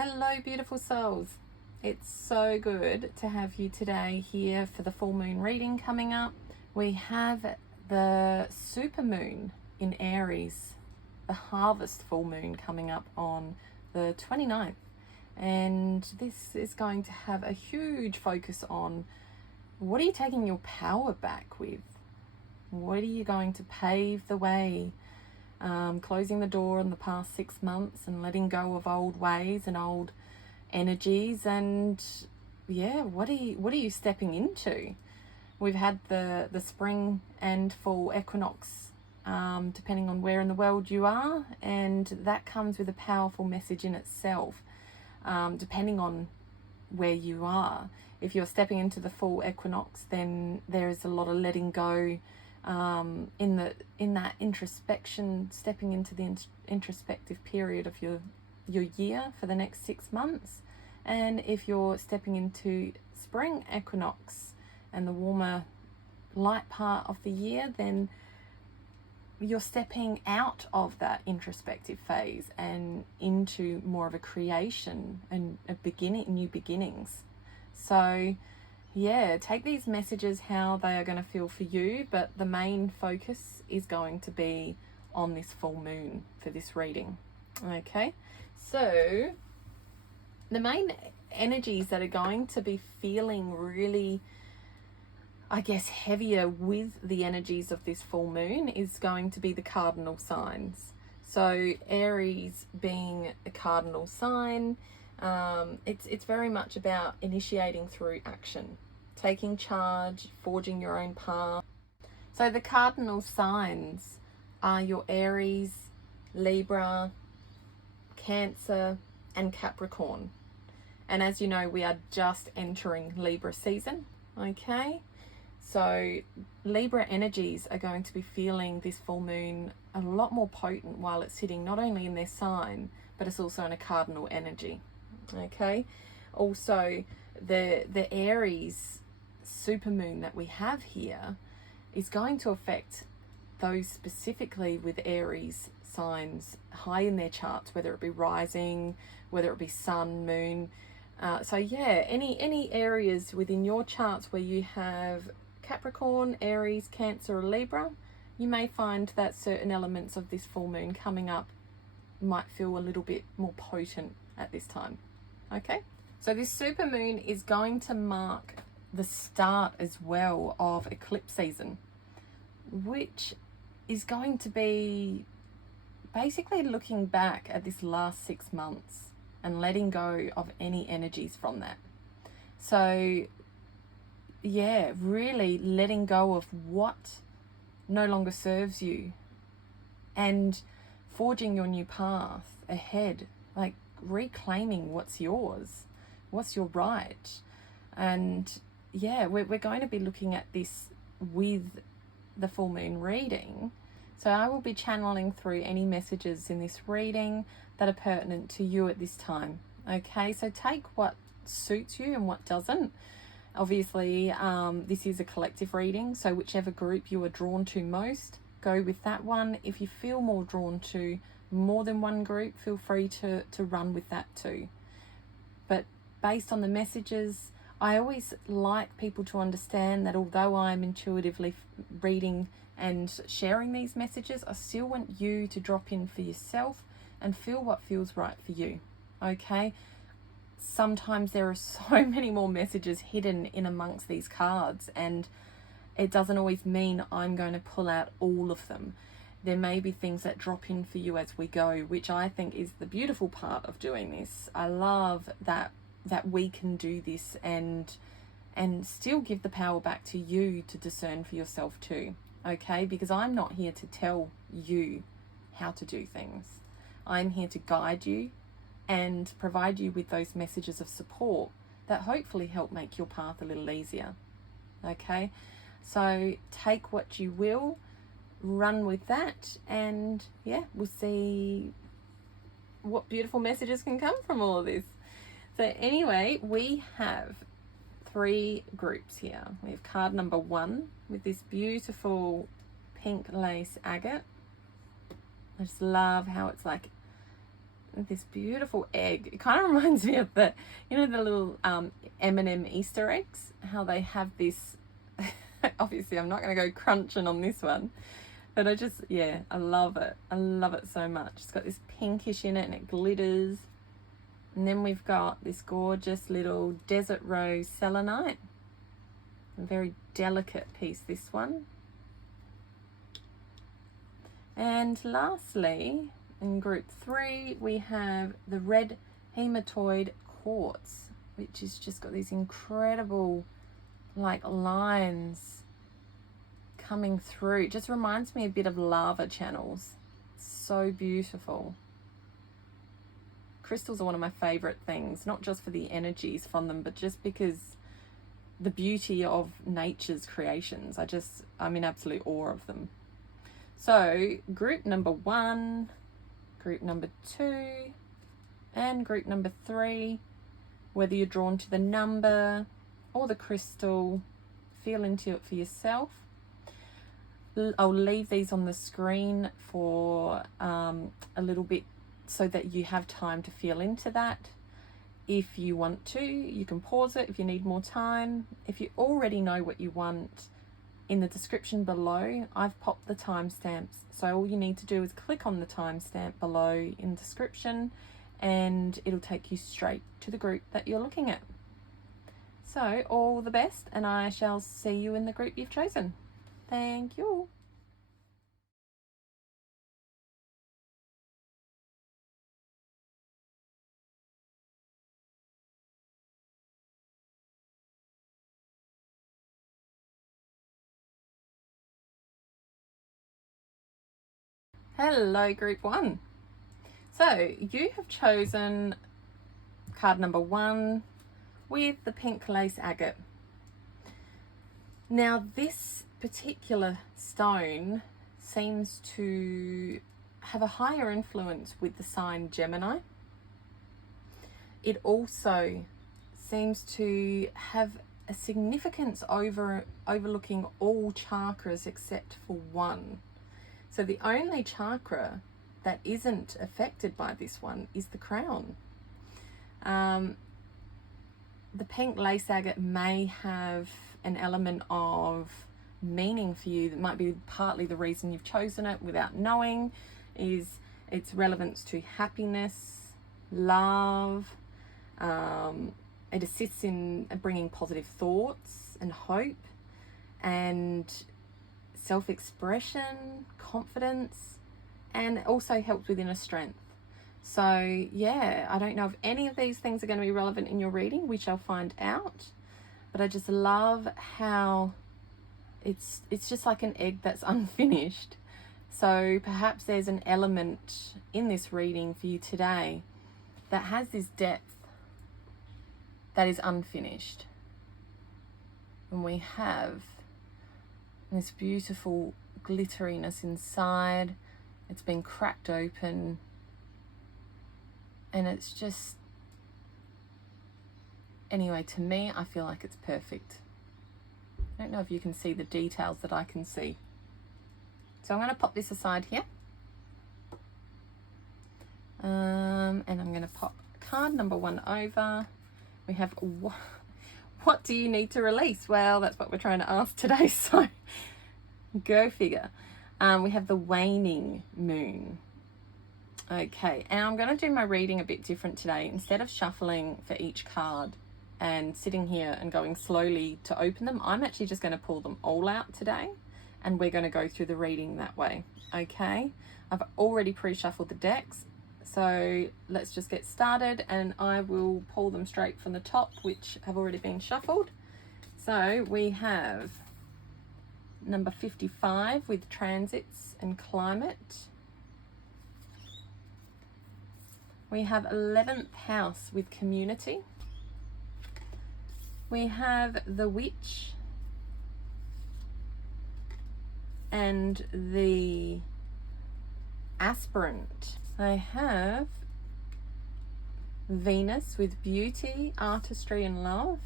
Hello, beautiful souls. It's so good to have you today here for the full moon reading coming up. We have the super moon in Aries, the harvest full moon coming up on the 29th. And this is going to have a huge focus on what are you taking your power back with? What are you going to pave the way? Closing the door in the past 6 months and letting go of old ways and old energies, and yeah, what are you stepping into? We've had the spring and fall equinox, depending on where in the world you are, and that comes with a powerful message in itself, depending on where you are. If you're stepping into the fall equinox, then there is a lot of letting go, in that introspection, stepping into the introspective period of your year for the next 6 months. And if you're stepping into spring equinox and the warmer light part of the year, then you're stepping out of that introspective phase and into more of a creation and new beginnings. So yeah, take these messages how they are going to feel for you, but the main focus is going to be on this full moon for this reading. Okay, so the main energies that are going to be feeling really, I guess, heavier with the energies of this full moon is going to be the cardinal signs. So Aries being a cardinal sign, it's very much about initiating through action, taking charge, forging your own path. So the cardinal signs are your Aries, Libra, Cancer, and Capricorn. And as you know, we are just entering Libra season, okay? So Libra energies are going to be feeling this full moon a lot more potent while it's sitting not only in their sign, but it's also in a cardinal energy, okay? Also, the Aries supermoon that we have here is going to affect those specifically with Aries signs high in their charts, whether it be rising, whether it be sun, moon. So yeah, any areas within your charts where you have Capricorn, Aries, Cancer, or Libra, you may find that certain elements of this full moon coming up might feel a little bit more potent at this time. Okay, so this super moon is going to mark the start as well of eclipse season, which is going to be basically looking back at this last 6 months and letting go of any energies from that. So yeah, really letting go of what no longer serves you and forging your new path ahead, like reclaiming what's yours, what's your right. And yeah, we're going to be looking at this with the full moon reading. So I will be channeling through any messages in this reading that are pertinent to you at this time. Okay, so take what suits you and what doesn't. Obviously, this is a collective reading, so whichever group you are drawn to most, go with that one. If you feel more drawn to more than one group, feel free to run with that too. But based on the messages, I always like people to understand that although I'm intuitively reading and sharing these messages, I still want you to drop in for yourself and feel what feels right for you, okay? Sometimes there are so many more messages hidden in amongst these cards, and it doesn't always mean I'm going to pull out all of them. There may be things that drop in for you as we go, which I think is the beautiful part of doing this. I love that we can do this and still give the power back to you to discern for yourself too, okay? Because I'm not here to tell you how to do things. I'm here to guide you and provide you with those messages of support that hopefully help make your path a little easier, okay? So take what you will, run with that, and yeah, we'll see what beautiful messages can come from all of this. So anyway, we have 3 groups here. We have card number 1 with this beautiful pink lace agate. I just love how it's like this beautiful egg. It kind of reminds me of the, you know, the little M&M Easter eggs, how they have this, obviously I'm not going to go crunching on this one, but I just, yeah, I love it. I love it so much. It's got this pinkish in it and it glitters. And then we've got this gorgeous little desert rose selenite. A very delicate piece, this one. And lastly, in group 3, we have the red hematoid quartz, which has just got these incredible like lines coming through. It just reminds me a bit of lava channels. So beautiful. Crystals are one of my favorite things, not just for the energies from them, but just because the beauty of nature's creations. I'm in absolute awe of them. So group number 1, group number 2, and group number 3, whether you're drawn to the number or the crystal, feel into it for yourself. I'll leave these on the screen for a little bit so that you have time to feel into that. If you want to, you can pause it if you need more time. If you already know what you want, in the description below, I've popped the timestamps. So all you need to do is click on the timestamp below in the description and it'll take you straight to the group that you're looking at. So all the best, and I shall see you in the group you've chosen. Thank you. Hello, group 1. So you have chosen card number 1 with the pink lace agate. Now this particular stone seems to have a higher influence with the sign Gemini. It also seems to have a significance overlooking all chakras except for one. So the only chakra that isn't affected by this one is the crown. The pink lace agate may have an element of meaning for you that might be partly the reason you've chosen it without knowing, is its relevance to happiness, love. It assists in bringing positive thoughts and hope and self-expression, confidence, and also helps with inner strength. So yeah, I don't know if any of these things are going to be relevant in your reading. We shall find out. But I just love how it's just like an egg that's unfinished. So perhaps there's an element in this reading for you today that has this depth that is unfinished. And we have this beautiful glitteriness inside. It's been cracked open. And it's just, anyway, to me, I feel like it's perfect. I don't know if you can see the details that I can see. So I'm going to pop this aside here. And I'm going to pop card number 1 over. We have, what do you need to release? Well, that's what we're trying to ask today, so go figure. We have the waning moon. Okay, and I'm going to do my reading a bit different today. Instead of shuffling for each card and sitting here and going slowly to open them, I'm actually just going to pull them all out today, and we're going to go through the reading that way. Okay, I've already pre-shuffled the decks, so let's just get started, and I will pull them straight from the top, which have already been shuffled. So we have number 55 with transits and climate. We have 11th house with community. We have the witch and the aspirant. I have Venus with beauty, artistry and love,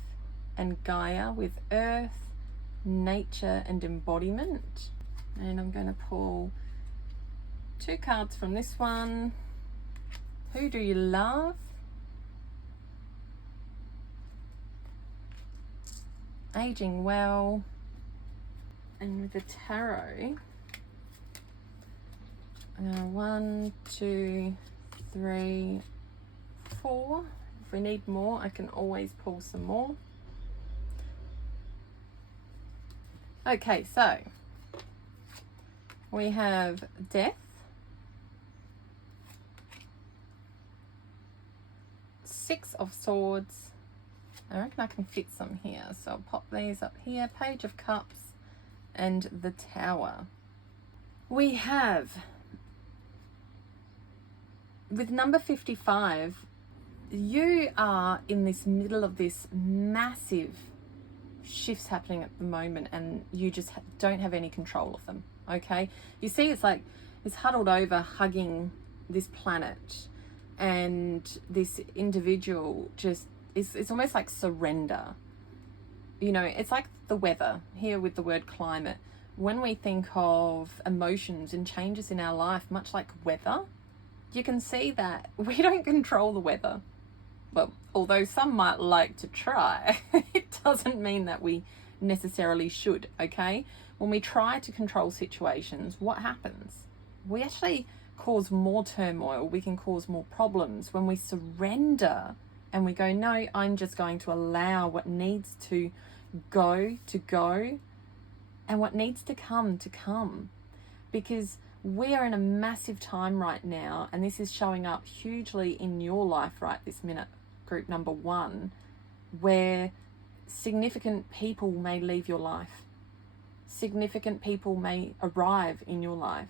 and Gaia with earth, nature and embodiment. And I'm going to pull 2 cards from this one Who do you love? Aging well. And with the tarot, 1, 2, 3, 4. If we need more, I can always pull some more. Okay, so we have death, 6 of Swords. I reckon I can fit some here, so I'll pop these up here. Page of Cups and the Tower. We have, with number 55, you are in this middle of this massive shifts happening at the moment, and you just don't have any control of them. Okay, you see, it's like it's huddled over, hugging this planet, and this individual just it's almost like surrender. You know, it's like the weather here with the word climate. When we think of emotions and changes in our life, much like weather, you can see that we don't control the weather. Well, although some might like to try, it doesn't mean that we necessarily should, okay? When we try to control situations, what happens? We actually cause more turmoil. We can cause more problems. When we surrender and we go, no, I'm just going to allow what needs to go, and what needs to come. Because we are in a massive time right now, and this is showing up hugely in your life right this minute, group number 1, where significant people may leave your life. Significant people may arrive in your life.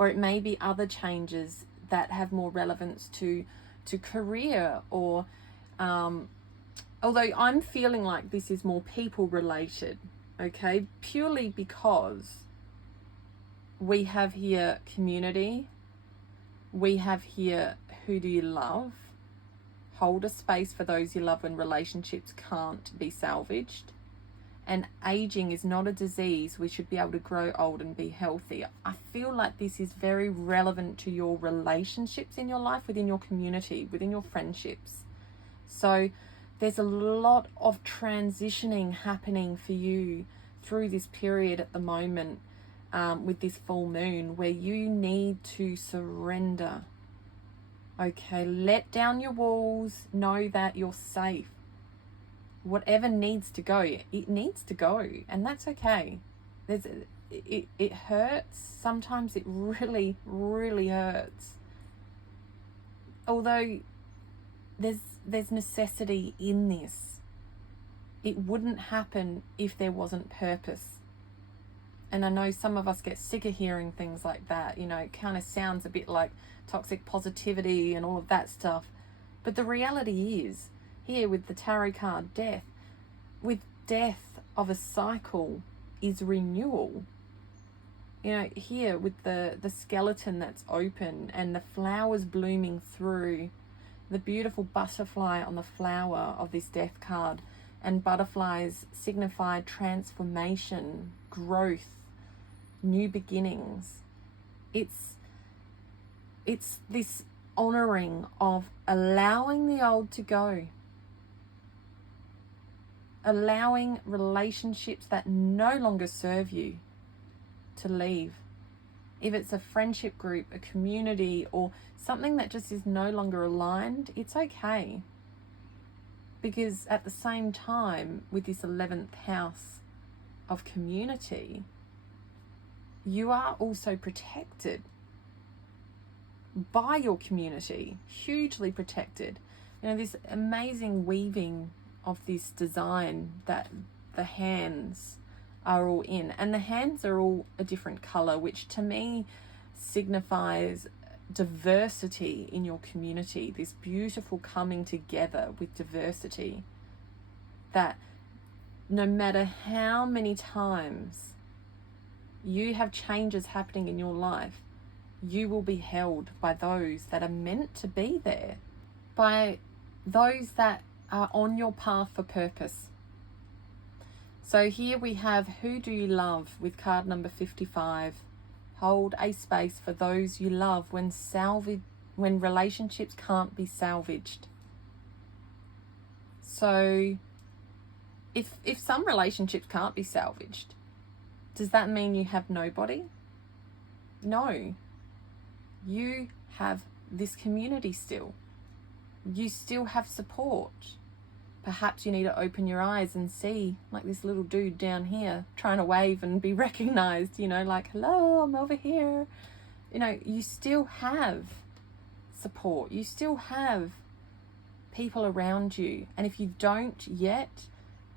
Or it may be other changes that have more relevance to career, or although I'm feeling like this is more people related, okay, purely because we have here community, we have here who do you love, hold a space for those you love when relationships can't be salvaged, and aging is not a disease. We should be able to grow old and be healthy. I feel like this is very relevant to your relationships in your life, within your community, within your friendships. So there's a lot of transitioning happening for you through this period at the moment, with this full moon, where you need to surrender. Okay, let down your walls, know that you're safe. Whatever needs to go, it needs to go, and that's okay. It hurts. Sometimes it really, really hurts. Although there's necessity in this. It wouldn't happen if there wasn't purpose. And I know some of us get sick of hearing things like that. You know, it kind of sounds a bit like toxic positivity and all of that stuff. But the reality is, here with the tarot card death, with death of a cycle is renewal. You know, here with the skeleton that's open and the flowers blooming through, the beautiful butterfly on the flower of this death card, and butterflies signify transformation, growth, new beginnings. It's this honoring of allowing the old to go, allowing relationships that no longer serve you to leave. If it's a friendship group, a community, or something that just is no longer aligned, it's okay. Because at the same time, with this 11th house of community, you are also protected by your community, hugely protected. You know, this amazing weaving of this design that the hands are all in, and the hands are all a different color, which to me signifies diversity in your community, this beautiful coming together with diversity, that no matter how many times you have changes happening in your life, you will be held by those that are meant to be there, by those that are on your path for purpose. So here we have who do you love with card number 55. Hold a space for those you love when when relationships can't be salvaged. So if some relationships can't be salvaged, does that mean you have nobody? No. You have this community still. You still have support. Perhaps you need to open your eyes and see, like this little dude down here trying to wave and be recognized, you know, like, hello, I'm over here. You know, you still have support. You still have people around you. And if you don't yet,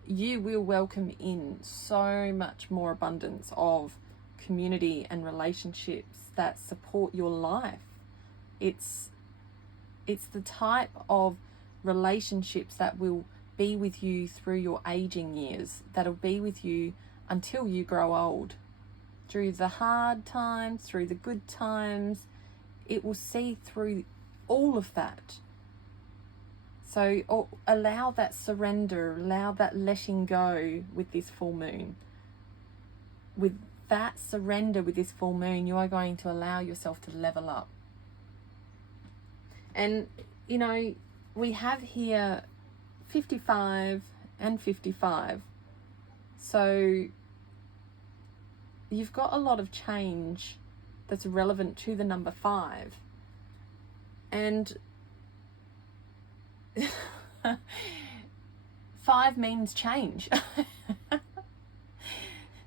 you will welcome in so much more abundance of community and relationships that support your life. It's the type of relationships that will be with you through your aging years, that'll be with you until you grow old. Through the hard times, through the good times, it will see through all of that. So allow that surrender, allow that letting go with this full moon. With that surrender with this full moon, you are going to allow yourself to level up. And, you know, we have here 55 and 55. So you've got a lot of change that's relevant to the number 5. And 5 means change.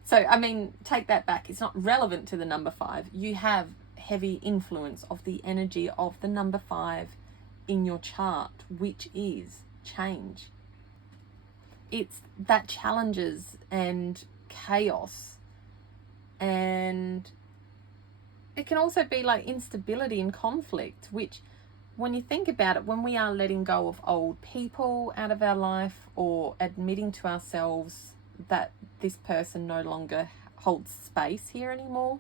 So, I mean, take that back. It's not relevant to the number 5. You have heavy influence of the energy of the number 5 in your chart, which is change. It's that challenges and chaos, and it can also be like instability and conflict, which, when you think about it, when we are letting go of old people out of our life, or admitting to ourselves that this person no longer holds space here anymore,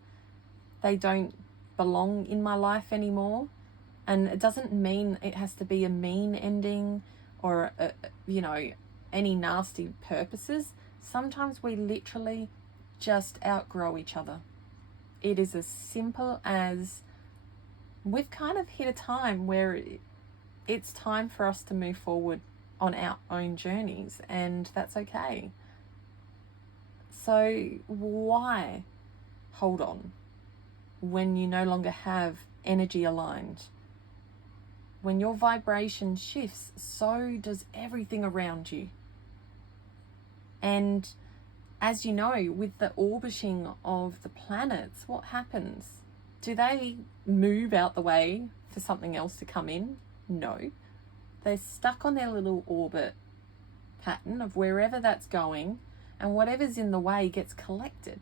they don't belong in my life anymore. And it doesn't mean it has to be a mean ending or you know, any nasty purposes. Sometimes we literally just outgrow each other. It is as simple as we've kind of hit a time where it's time for us to move forward on our own journeys, and that's okay. So why hold on when you no longer have energy aligned? When your vibration shifts, so does everything around you. And as you know, with the orbiting of the planets, what happens? Do they move out the way for something else to come in? No. They're stuck on their little orbit pattern of wherever that's going, and whatever's in the way gets collected.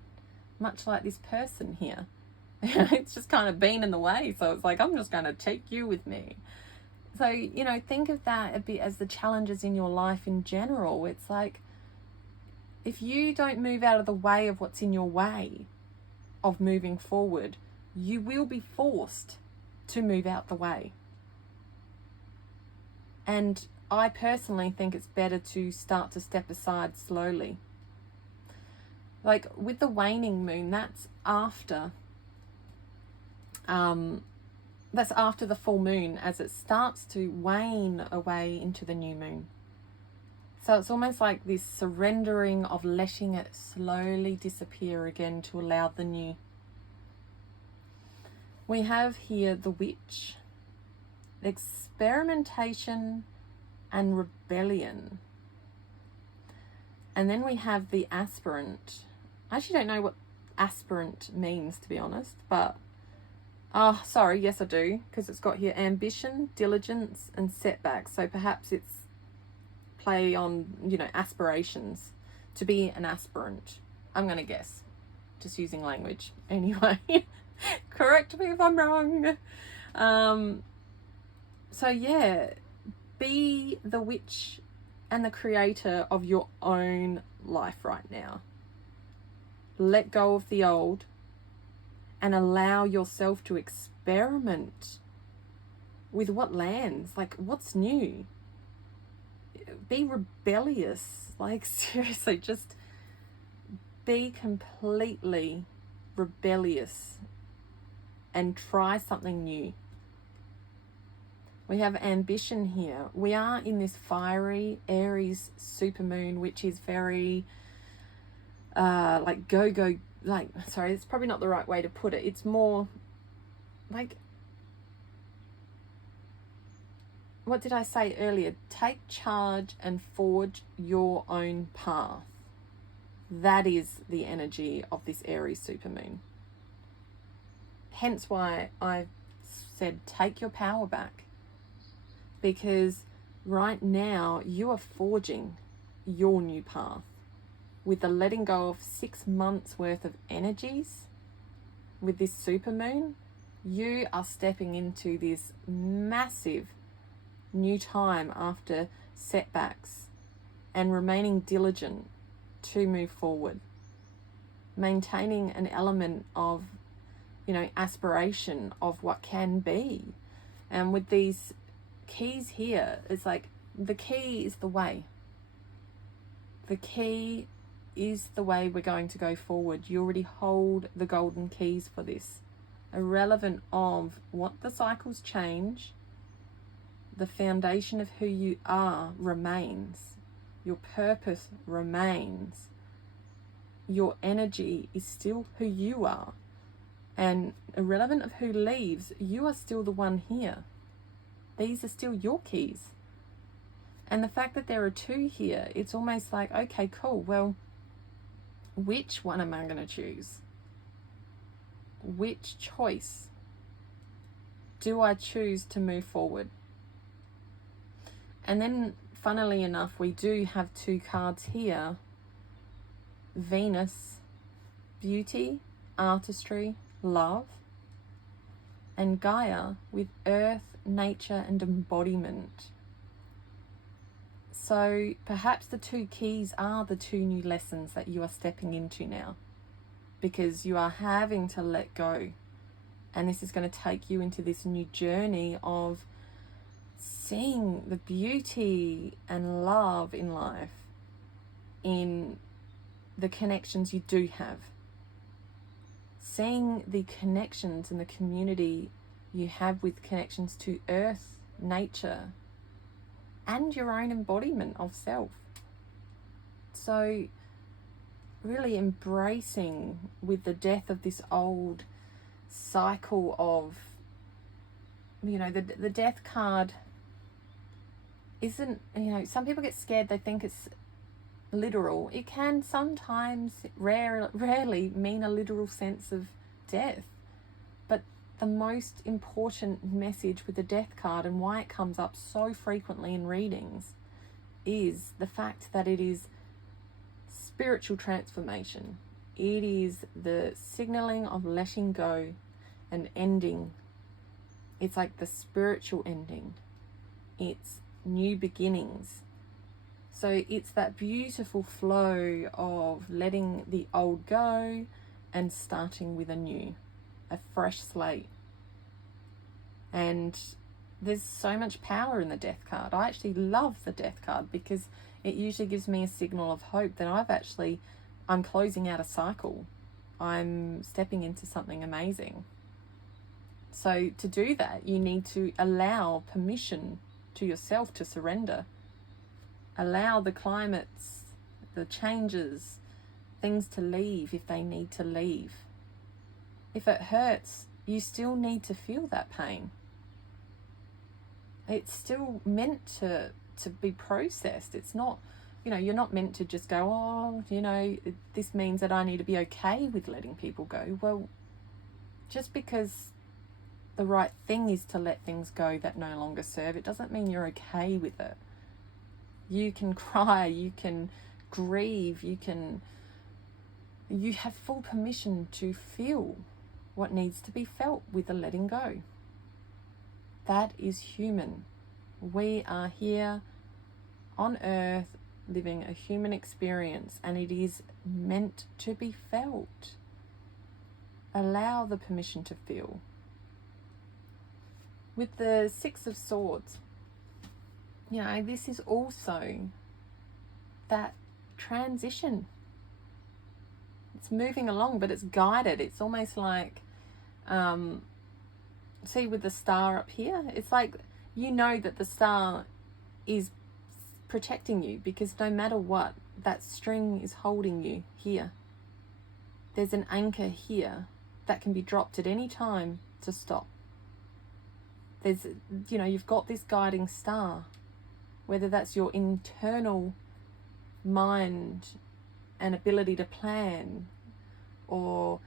Much like this person here. It's just kind of been in the way, so it's like, I'm just going to take you with me. So, you know, think of that a bit as the challenges in your life in general. It's like, if you don't move out of the way of what's in your way of moving forward, you will be forced to move out the way. And I personally think it's better to start to step aside slowly. Like with the waning moon, that's after the full moon, as it starts to wane away into the new moon. So it's almost like this surrendering of letting it slowly disappear again to allow the new. We have here the witch, experimentation and rebellion. And then we have the aspirant. I actually don't know what aspirant means, to be honest, but yes I do, because it's got here ambition, diligence and setbacks. So perhaps it's play on, you know, aspirations to be an aspirant. I'm going to guess, just using language. Anyway, correct me if I'm wrong. So yeah, be the witch and the creator of your own life right now. Let go of the old and allow yourself to experiment with what lands, like what's new. Be rebellious, like seriously, just be completely rebellious and try something new. We have ambition here. We are in this fiery Aries supermoon, which is very like go, like, sorry, it's probably not the right way to put it. It's more like, what did I say earlier? Take charge and forge your own path. That is the energy of this Aries supermoon. Hence why I said take your power back. Because right now you are forging your new path. With the letting go of 6 months worth of energies, with this supermoon, you are stepping into this massive new time after setbacks and remaining diligent to move forward. Maintaining an element of, aspiration of what can be. And with these keys here, it's like the key is the way. The key is the way we're going to go forward. You already hold the golden keys for this. Irrelevant of what the cycles change, the foundation of who you are remains. Your purpose remains. Your energy is still who you are. And irrelevant of who leaves, you are still the one here. These are still your keys. And the fact that there are 2 here, it's almost like, okay, cool, well, which one am I going to choose? Which choice do I choose to move forward? And then, funnily enough, we do have 2 cards here. Venus, beauty, artistry, love. And Gaia with earth, nature, and embodiment. So perhaps the 2 keys are the 2 new lessons that you are stepping into now, because you are having to let go. And this is going to take you into this new journey of seeing the beauty and love in life, in the connections you do have. Seeing the connections and the community you have with connections to earth, nature, and your own embodiment of self. So really embracing with the death of this old cycle of, the death card isn't, some people get scared, they think it's literal. It can sometimes, rarely mean a literal sense of death. But the most important message with the death card, and why it comes up so frequently in readings, is the fact that it is spiritual transformation. It is the signaling of letting go and ending. It's like the spiritual ending. It's new beginnings. So it's that beautiful flow of letting the old go and starting with a new, a fresh slate. And there's so much power in the death card. I actually love the death card because it usually gives me a signal of hope that I'm closing out a cycle. I'm stepping into something amazing. So to do that, you need to allow permission to yourself to surrender. Allow the climates, the changes, things to leave if they need to leave. If it hurts, you still need to feel that pain. It's still meant to be processed. It's not, you're not meant to just go, this means that I need to be okay with letting people go. Well, just because the right thing is to let things go that no longer serve, it doesn't mean you're okay with it. You can cry, you can grieve, you have full permission to feel what needs to be felt with the letting go. That is human. We are here on earth living a human experience, and it is meant to be felt. Allow the permission to feel. With the 6 of Swords, this is also that transition. It's moving along, but it's guided. It's almost like, see with the star up here, it's like you know that the star is protecting you, because no matter what, that string is holding you here. There's an anchor here that can be dropped at any time to stop. There's, you know, you've got this guiding star, whether that's your internal mind and ability to plan, or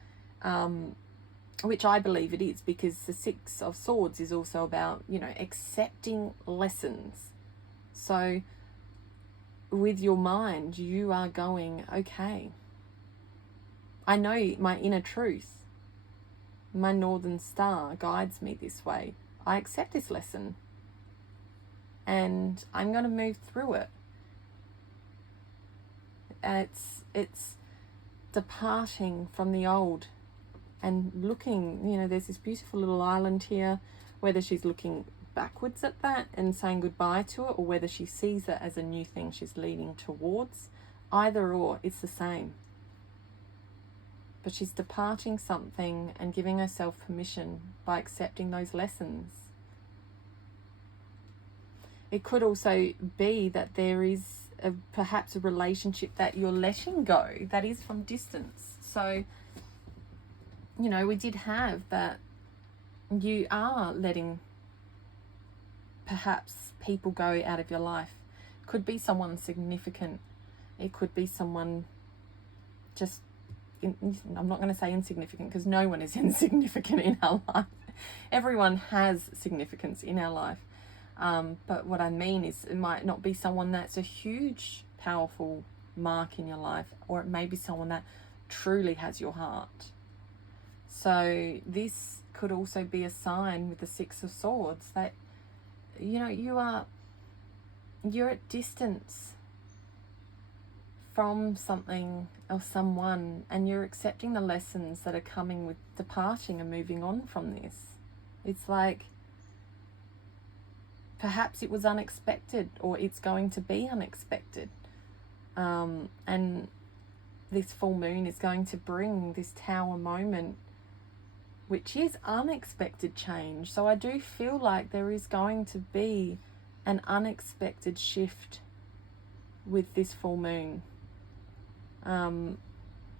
which I believe it is, because the Six of Swords is also about, you know, accepting lessons. So with your mind, you are going, okay, I know my inner truth. My northern star guides me this way. I accept this lesson and I'm going to move through it. It's departing from the old and looking, you know, there's this beautiful little island here, whether she's looking backwards at that and saying goodbye to it, or whether she sees it as a new thing she's leading towards. Either or, it's the same. But she's departing something and giving herself permission by accepting those lessons. It could also be that there is perhaps a relationship that you're letting go that is from distance. So, you know, we did have that you are letting perhaps people go out of your life. Could be someone significant. It could be someone just, I'm not going to say insignificant, because no one is insignificant in our life. Everyone has significance in our life. But what I mean is, it might not be someone that's a huge, powerful mark in your life, or it may be someone that truly has your heart. So this could also be a sign with the Six of Swords that, you know, you're at distance from something or someone, and you're accepting the lessons that are coming with departing and moving on from this. It's like, perhaps it was unexpected, or it's going to be unexpected. And this full moon is going to bring this Tower moment, which is unexpected change. So I do feel like there is going to be an unexpected shift with this full moon.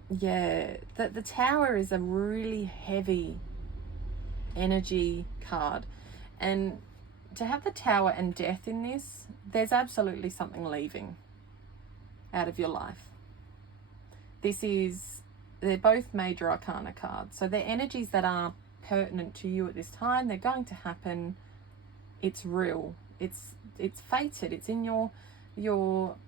Yeah, the Tower is a really heavy energy card. And to have the Tower and Death in this, there's absolutely something leaving out of your life. They're both major arcana cards. So they're energies that are pertinent to you at this time. They're going to happen. It's real. It's fated. It's in your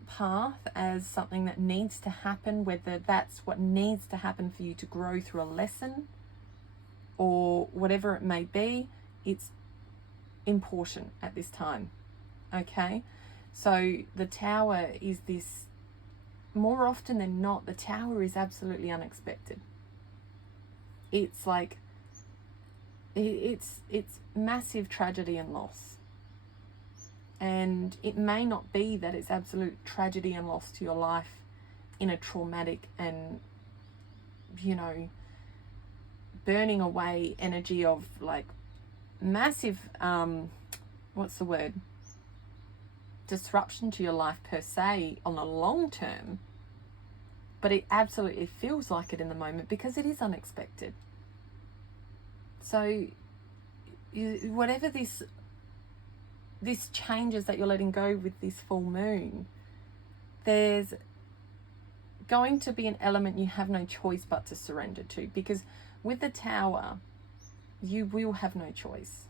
path as something that needs to happen, whether that's what needs to happen for you to grow through a lesson or whatever it may be. It's important at this time. Okay, so the Tower is this, more often than not, the Tower is absolutely unexpected. It's like it's massive tragedy and loss. And it may not be that it's absolute tragedy and loss to your life in a traumatic and, you know, burning away energy of like massive, what's the word? Disruption to your life per se on the long term. But it absolutely feels like it in the moment because it is unexpected. So whatever this changes that you're letting go with this full moon, there's going to be an element you have no choice but to surrender to, because with the Tower, you will have no choice.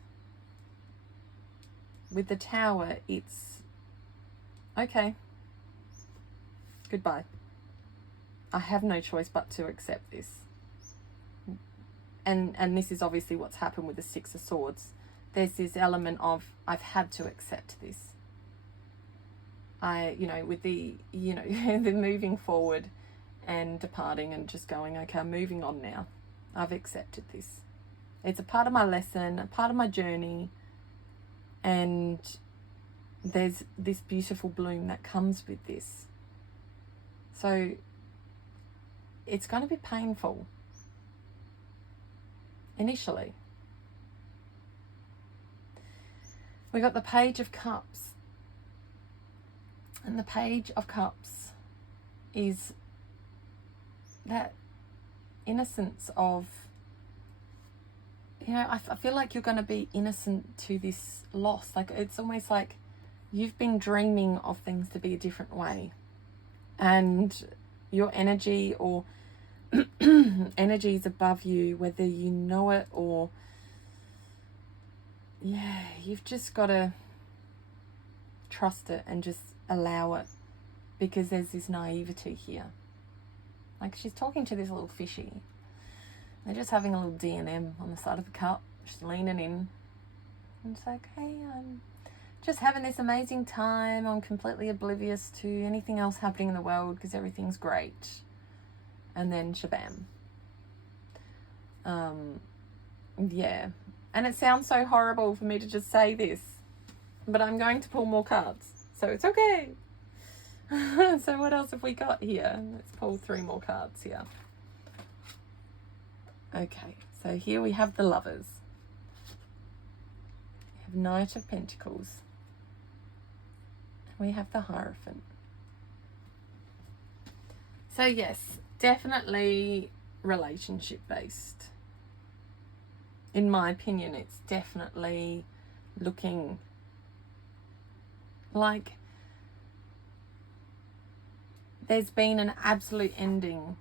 With the Tower, it's okay, goodbye. I have no choice but to accept this. And this is obviously what's happened with the Six of Swords. There's this element of, I've had to accept this. With the moving forward and departing and just going, okay, I'm moving on now. I've accepted this. It's a part of my lesson, a part of my journey. And there's this beautiful bloom that comes with this. So it's going to be painful initially. We got the Page of Cups. And the Page of Cups is that innocence of, you know, I feel like you're going to be innocent to this loss. Like, it's almost like you've been dreaming of things to be a different way. And your energy or energy is above you, whether you know it or, yeah, you've just got to trust it and just allow it, because there's this naivety here. Like, she's talking to this little fishy. They're just having a little D&M on the side of the cup. She's leaning in. And it's like, hey, I'm just having this amazing time. I'm completely oblivious to anything else happening in the world because everything's great. And then shabam. Yeah. And it sounds so horrible for me to just say this, but I'm going to pull more cards, so it's okay. So what else have we got here? Let's pull 3 more cards here. Okay, so here we have the Lovers. We have Knight of Pentacles. And we have the Hierophant. So yes, definitely relationship based. In my opinion, it's definitely looking like there's been an absolute ending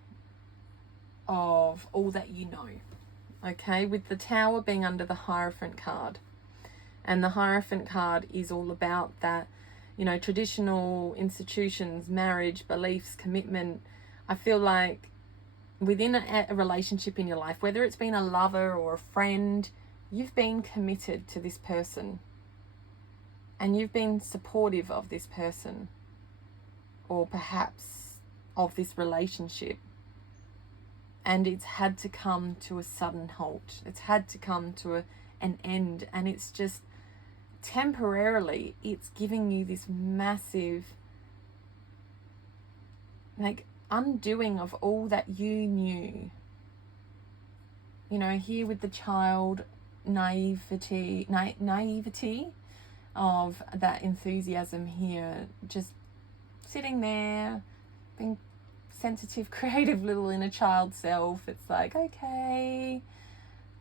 of all that you know. Okay, with the Tower being under the Hierophant card. And the Hierophant card is all about that, you know, traditional institutions, marriage, beliefs, commitment. I feel like within a relationship in your life, whether it's been a lover or a friend, you've been committed to this person. And you've been supportive of this person. Or perhaps of this relationship. And it's had to come to a sudden halt. It's had to come to an end. And it's just temporarily, it's giving you this massive, like, undoing of all that you knew. You know, here with the child, naivety of that enthusiasm here, just sitting there, being sensitive, creative little inner child self. It's like, okay,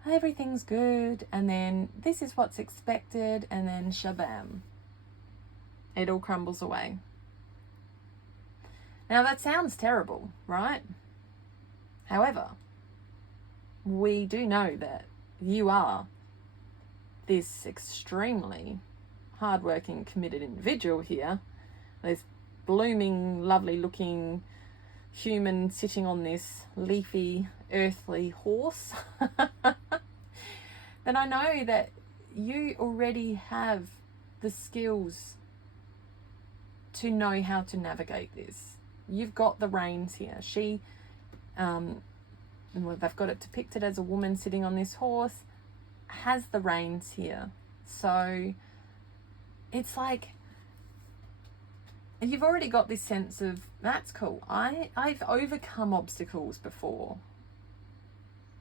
everything's good, and then this is what's expected, and then shabam, it all crumbles away. Now that sounds terrible, right? However, we do know that you are this extremely hardworking, committed individual here. This blooming, lovely looking human sitting on this leafy, earthly horse. Then I know that you already have the skills to know how to navigate this. You've got the reins here. She, they've got it depicted as a woman sitting on this horse, has the reins here. So it's like, you've already got this sense of, that's cool. I've overcome obstacles before.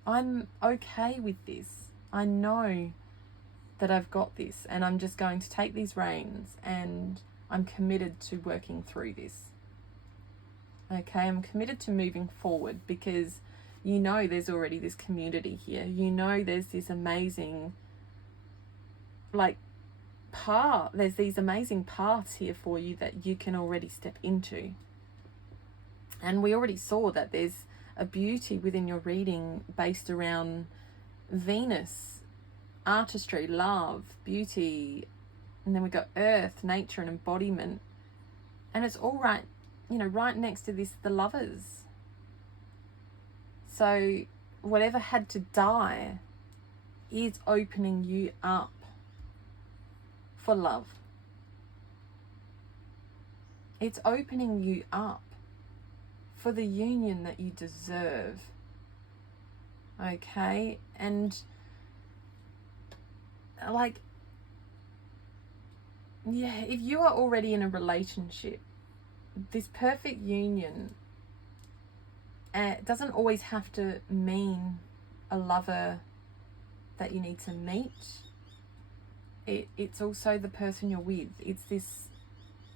I'm okay with this. I know that I've got this, and I'm just going to take these reins, and I'm committed to working through this. Okay, I'm committed to moving forward, because you know there's already this community here. You know there's this amazing, like, there's these amazing paths here for you that you can already step into. And we already saw that there's a beauty within your reading based around Venus, artistry, love, beauty, and then we got earth, nature, and embodiment. And it's all right, you know, right next to this, the Lovers. So whatever had to die is opening you up for love. It's opening you up for the union that you deserve. Okay? And like, yeah, if you are already in a relationship, this perfect union doesn't always have to mean a lover that you need to meet. it's also the person you're with.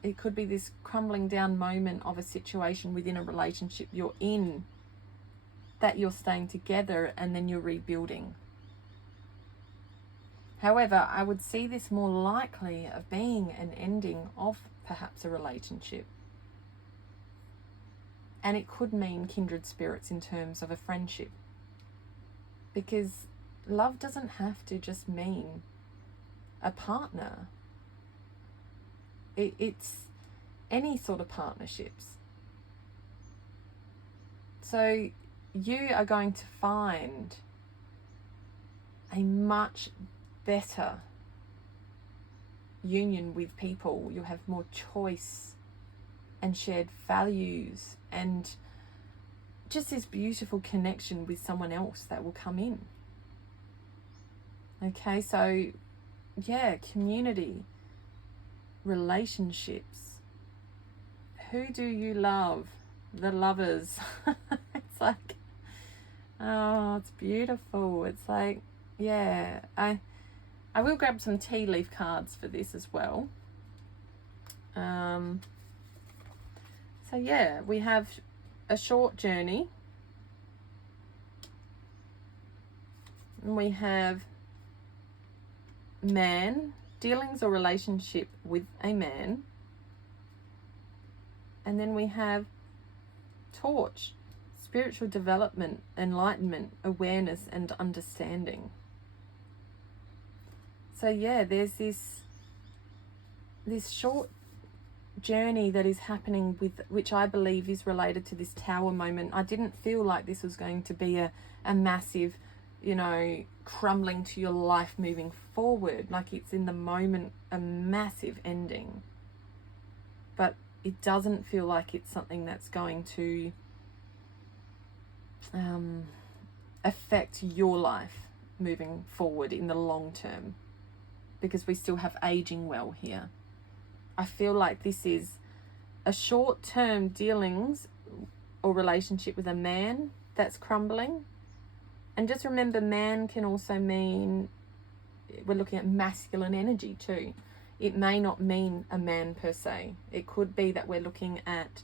It could be this crumbling down moment of a situation within a relationship you're in, that you're staying together and then you're rebuilding. However, I would see this more likely of being an ending of perhaps a relationship. And it could mean kindred spirits in terms of a friendship. Because love doesn't have to just mean a partner. It's any sort of partnerships. So you are going to find a much better union with people. You'll have more choice and shared values and just this beautiful connection with someone else that will come in. Okay, so yeah, community, relationships. Who do you love? The lovers. It's like, oh, it's beautiful. It's like, yeah, I will grab some tea leaf cards for this as well. So yeah, we have a short journey. And we have man, dealings or relationship with a man. And then we have torch, spiritual development, enlightenment, awareness and understanding. So yeah, there's this short journey that is happening with, which I believe is related to this tower moment. I didn't feel like this was going to be a massive, crumbling to your life moving forward. Like it's in the moment a massive ending. But it doesn't feel like it's something that's going to affect your life moving forward in the long term, because we still have aging well here. I feel like this is a short-term dealings or relationship with a man that's crumbling. And just remember, man can also mean, we're looking at masculine energy too. It may not mean a man per se. It could be that we're looking at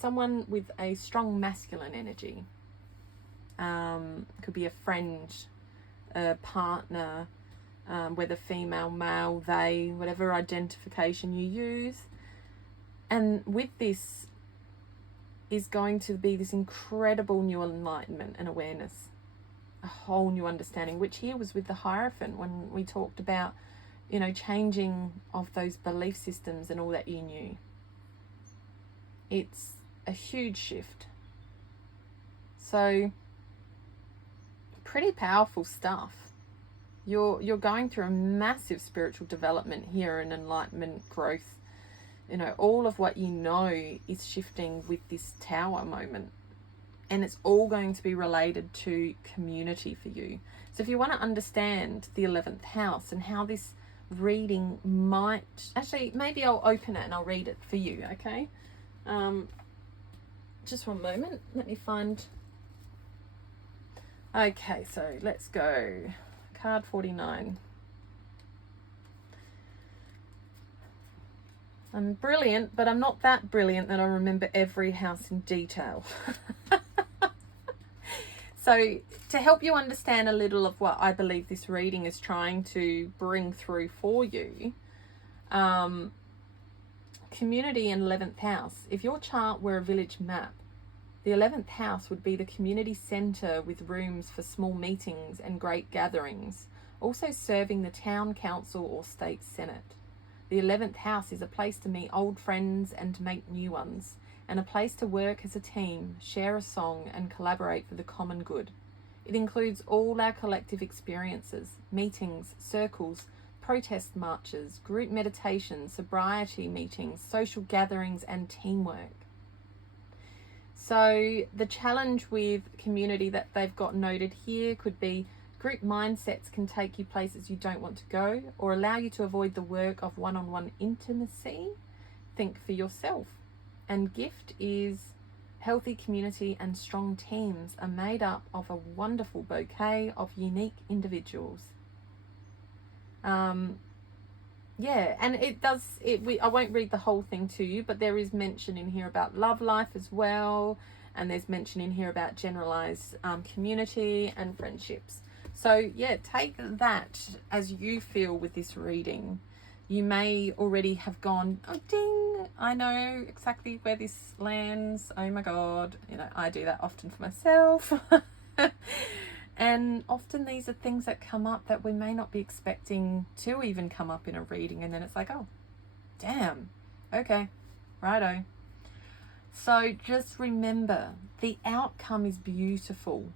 someone with a strong masculine energy. Could be a friend, a partner, whether female, male, they, whatever identification you use. And with this is going to be this incredible new enlightenment and awareness, a whole new understanding, which here was with the Hierophant when we talked about, changing of those belief systems and all that you knew. It's a huge shift. So, pretty powerful stuff. You're going through a massive spiritual development here and enlightenment growth. All of what you know is shifting with this tower moment. And it's all going to be related to community for you. So if you want to understand the 11th house and how this reading might... Actually, maybe I'll open it and I'll read it for you, okay? Just one moment. Let me find... Okay, so let's go. Card 49. I'm brilliant, but I'm not that brilliant that I remember every house in detail. So to help you understand a little of what I believe this reading is trying to bring through for you, community and 11th house. If your chart were a village map, the 11th house would be the community centre with rooms for small meetings and great gatherings, also serving the town council or state senate. The 11th house is a place to meet old friends and to make new ones, and a place to work as a team, share a song and collaborate for the common good. It includes all our collective experiences, meetings, circles, protest marches, group meditations, sobriety meetings, social gatherings and teamwork. So the challenge with community that they've got noted here could be group mindsets can take you places you don't want to go or allow you to avoid the work of one-on-one intimacy. Think for yourself. And gift is healthy community and strong teams are made up of a wonderful bouquet of unique individuals. Yeah, and it does I won't read the whole thing to you, but there is mention in here about love life as well, and there's mention in here about generalized community and friendships. So yeah, take that as you feel with this reading. You may already have gone, oh ding, I know exactly where this lands. Oh my god, you know, I do that often for myself. And often these are things that come up that we may not be expecting to even come up in a reading, and then it's like, oh damn, okay, righto. So just remember, the outcome is beautiful.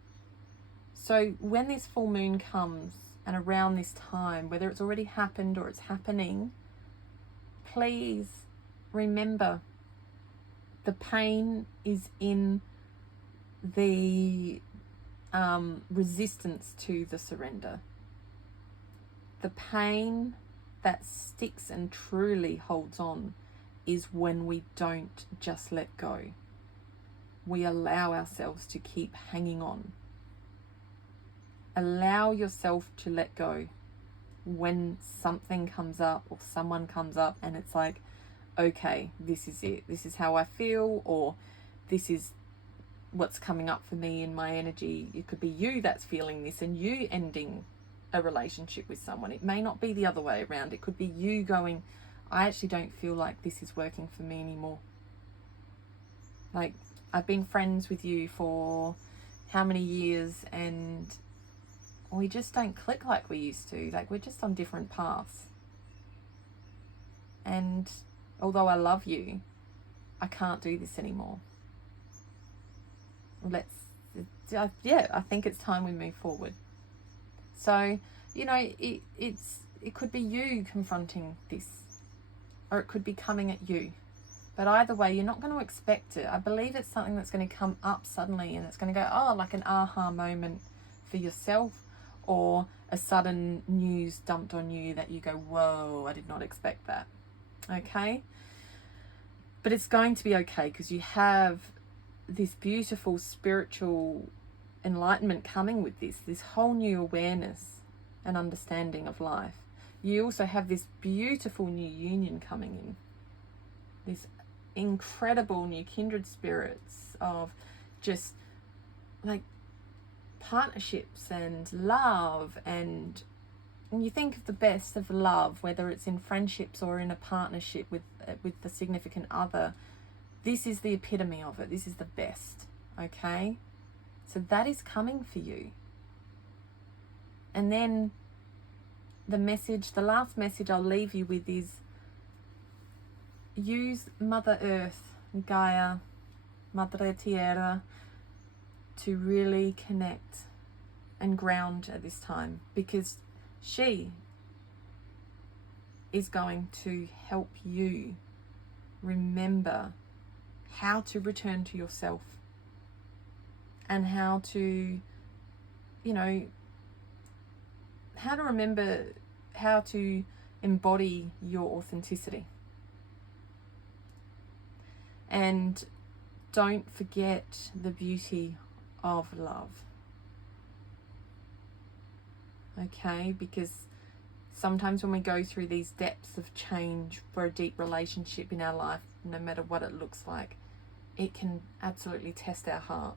So when this full moon comes, and around this time, whether it's already happened or it's happening, please remember the pain is in the resistance to the surrender. The pain that sticks and truly holds on is when we don't just let go. We allow ourselves to keep hanging on. Allow yourself to let go when something comes up or someone comes up and it's like, okay, this is it. This is how I feel, or this is what's coming up for me in my energy. It could be you that's feeling this and you ending a relationship with someone. It may not be the other way around. It could be you going, I actually don't feel like this is working for me anymore. Like, I've been friends with you for how many years and we just don't click like we used to. Like, we're just on different paths. And although I love you, I can't do this anymore. I think it's time we move forward. So, you know, it could be you confronting this, or it could be coming at you. But either way, you're not going to expect it. I believe it's something that's going to come up suddenly and it's going to go, oh, like an aha moment for yourself, or a sudden news dumped on you that you go, whoa, I did not expect that. Okay? But it's going to be okay because you have this beautiful spiritual enlightenment coming with this whole new awareness and understanding of life. You also have this beautiful new union coming in, this incredible new kindred spirits of just like partnerships and love. And when you think of the best of love, whether it's in friendships or in a partnership with the significant other, this is the epitome of it. This is the best. Okay, so that is coming for you. And then the last message I'll leave you with is, use Mother Earth, Gaia, Madre Tierra, to really connect and ground at this time, because she is going to help you remember how to return to yourself and how to, how to remember how to embody your authenticity. And don't forget the beauty of love. Okay, because sometimes when we go through these depths of change for a deep relationship in our life, no matter what it looks like, it can absolutely test our heart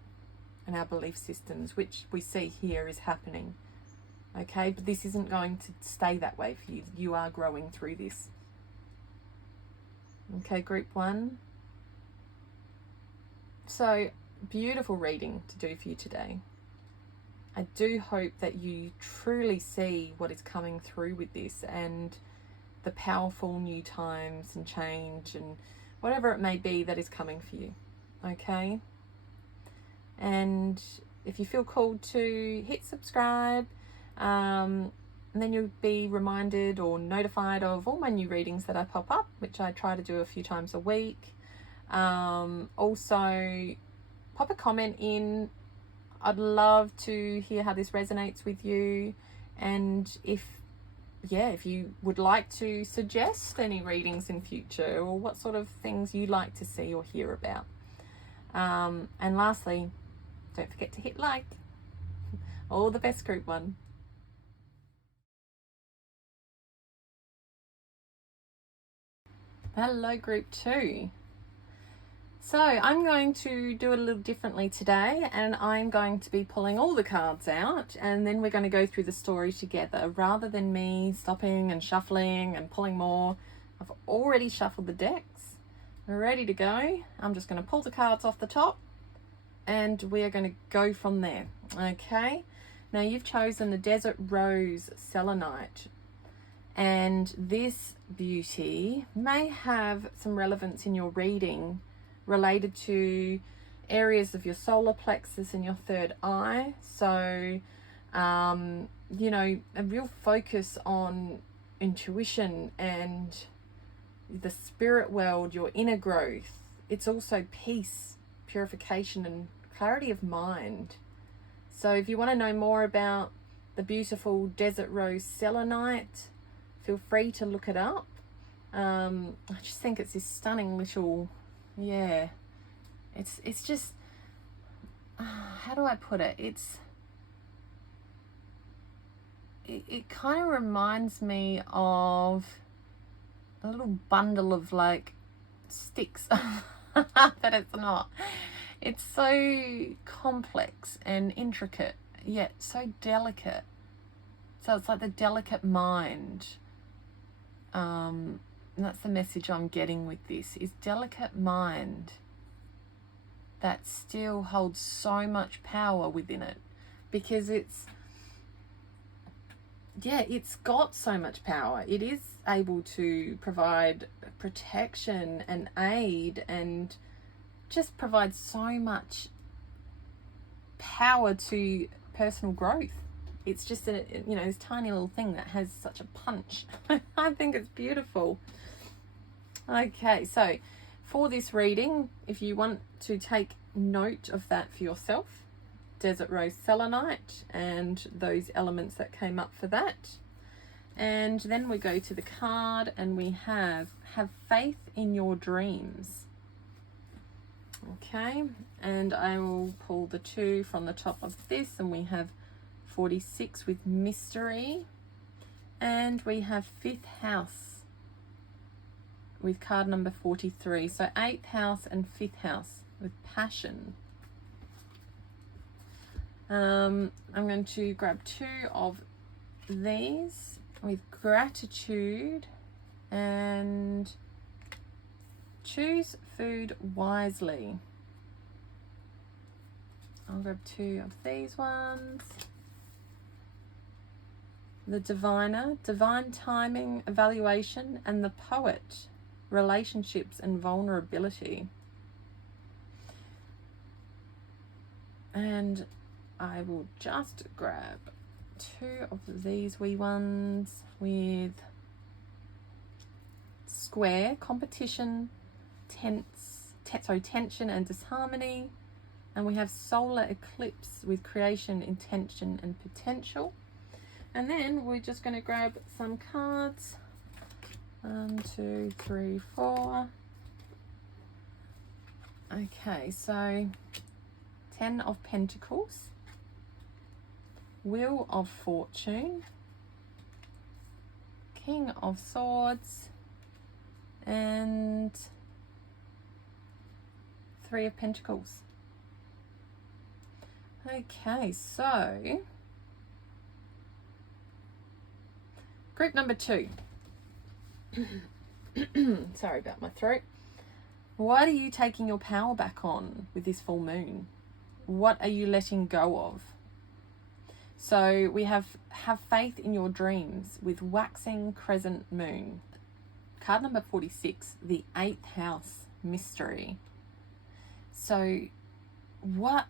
and our belief systems, which we see here is happening. Okay, but this isn't going to stay that way for you. You are growing through this. Okay, group 1. So, beautiful reading to do for you today. I do hope that you truly see what is coming through with this and the powerful new times and change and whatever it may be that is coming for you. Okay? And if you feel called to hit subscribe, and then you'll be reminded or notified of all my new readings that I pop up, which I try to do a few times a week. Also, pop a comment in. I'd love to hear how this resonates with you, and if you would like to suggest any readings in future, or what sort of things you like to see or hear about. And lastly, don't forget to hit like. All the best, group 1. Hello, group 2. So I'm going to do it a little differently today, and I'm going to be pulling all the cards out, and then we're going to go through the story together rather than me stopping and shuffling and pulling more. I've already shuffled the decks. We're ready to go. I'm just going to pull the cards off the top and we are going to go from there. Okay. Now you've chosen the Desert Rose Selenite, and this beauty may have some relevance in your reading related to areas of your solar plexus and your third eye. So, you know, a real focus on intuition and the spirit world, your inner growth. It's also peace, purification, and clarity of mind. So if you want to know more about the beautiful Desert Rose Selenite, feel free to look it up. I just think it's this stunning little, yeah, it's just, how do I put it? It kind of reminds me of a little bundle of like sticks, but it's not. It's so complex and intricate, yet so delicate. So it's like the delicate mind. And that's the message I'm getting with this, is delicate mind that still holds so much power within it, because it's got so much power. It is able to provide protection and aid and just provide so much power to personal growth. It's just this tiny little thing that has such a punch. I think it's beautiful. Okay, so for this reading, if you want to take note of that for yourself, Desert Rose Selenite and those elements that came up for that. And then we go to the card and we have faith in your dreams. Okay, and I will pull the 2 from the top of this, and we have 46 with mystery, and we have 5th house with card number 43. So 8th house and 5th house with passion. I'm going to grab 2 of these with gratitude and choose food wisely. I'll grab 2 of these ones. The diviner, divine timing, evaluation, and the poet, relationships and vulnerability. And I will just grab 2 of these wee ones with square, competition, tension and disharmony. And we have solar eclipse with creation, intention and potential. And then we're just going to grab some cards. 1, 2, 3, 4. Okay, so 10 of Pentacles, Wheel of Fortune, King of Swords, and 3 of Pentacles. Okay, so group number 2. Sorry about my throat. What are you taking your power back on with this full moon? What are you letting go of? So we have faith in your dreams with waxing crescent moon. Card number 46, the 8th house, mystery. So what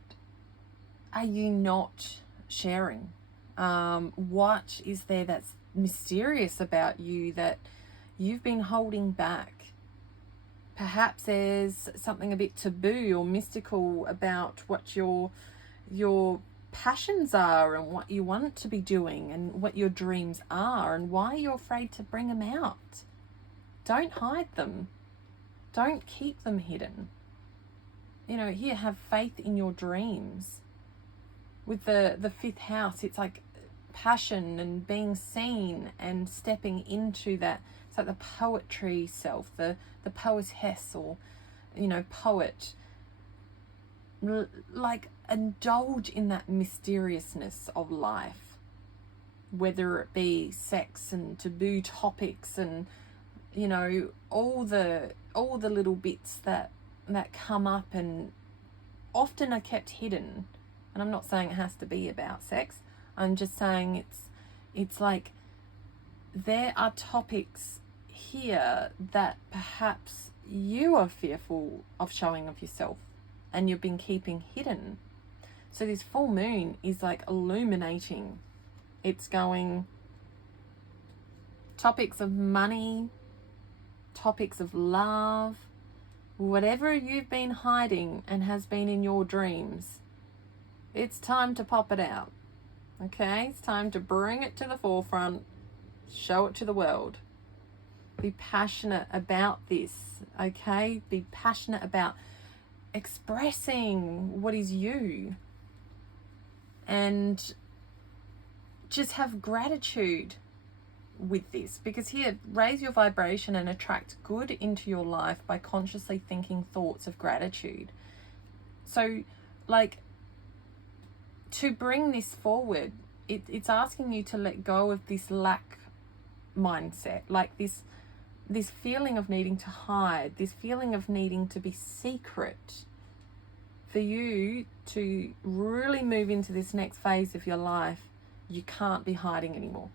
are you not sharing? What is there that's mysterious about you that you've been holding back? Perhaps there's something a bit taboo or mystical about what your passions are and what you want to be doing and what your dreams are and why you're afraid to bring them out. Don't hide them. Don't keep them hidden. You know, here, have faith in your dreams. With the 5th house, it's like passion and being seen and stepping into that. It's like the poetry self, the poetess, or, you know, poet. Like, indulge in that mysteriousness of life, whether it be sex and taboo topics and, you know, all the little bits that come up and often are kept hidden. And I'm not saying it has to be about sex. I'm just saying it's like there are topics here that perhaps you are fearful of showing of yourself and you've been keeping hidden. So this full moon is like illuminating. It's going topics of money, topics of love, whatever you've been hiding and has been in your dreams, it's time to pop it out. Okay? It's time to bring it to the forefront, show it to the world. Be passionate about this, okay? Be passionate about expressing what is you. And just have gratitude with this, because here, raise your vibration and attract good into your life by consciously thinking thoughts of gratitude. So, like, to bring this forward, it's asking you to let go of this lack mindset, like this feeling of needing to hide, this feeling of needing to be secret. For you to really move into this next phase of your life, you can't be hiding anymore.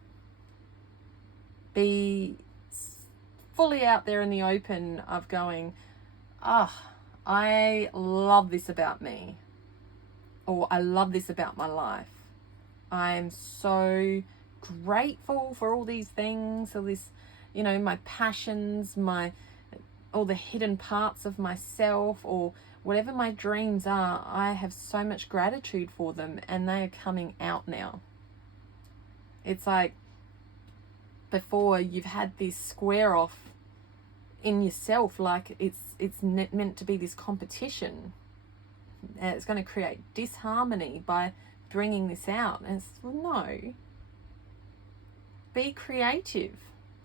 Be fully out there in the open of going, I love this about me, or I love this about my life. I am so grateful for all these things, all this, you know, my passions, all the hidden parts of myself, or whatever my dreams are. I have so much gratitude for them, and they are coming out now. It's like, before, you've had this square off in yourself, like it's meant to be this competition, and it's going to create disharmony by bringing this out. And it's, well, no, be creative.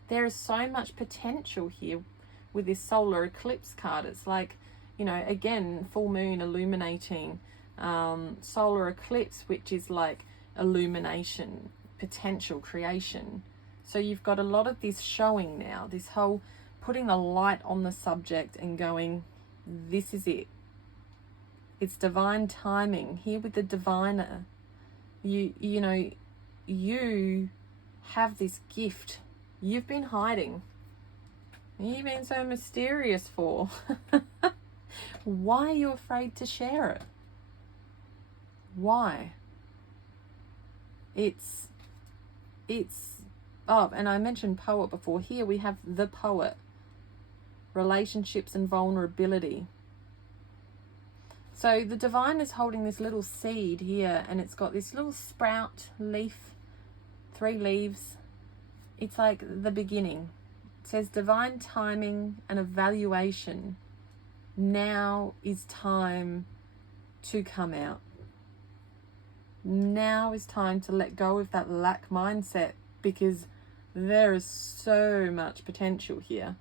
There is so much potential here with this solar eclipse card. It's like, you know, again, full moon illuminating, solar eclipse, which is like illumination, potential, creation. So you've got a lot of this showing now, this whole putting the light on the subject and going, this is it. It's divine timing. Here with the diviner, you know, you have this gift. You've been hiding. You've been so mysterious for. Why are you afraid to share it? Why? It's oh, and I mentioned poet before. Here we have the poet. Relationships and vulnerability. So the divine is holding this little seed here, and it's got this little sprout leaf, 3 leaves. It's like the beginning. It says divine timing and evaluation. Now is time to come out. Now is time to let go of that lack mindset, because there is so much potential here.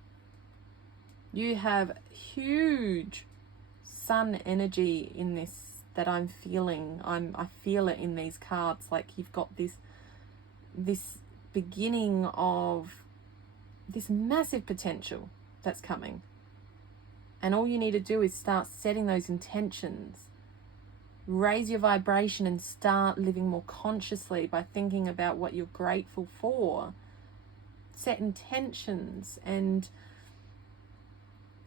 You have huge sun energy in this that I'm feeling. I feel it in these cards. Like, you've got this beginning of this massive potential that's coming. And all you need to do is start setting those intentions. Raise your vibration and start living more consciously by thinking about what you're grateful for. Set intentions and,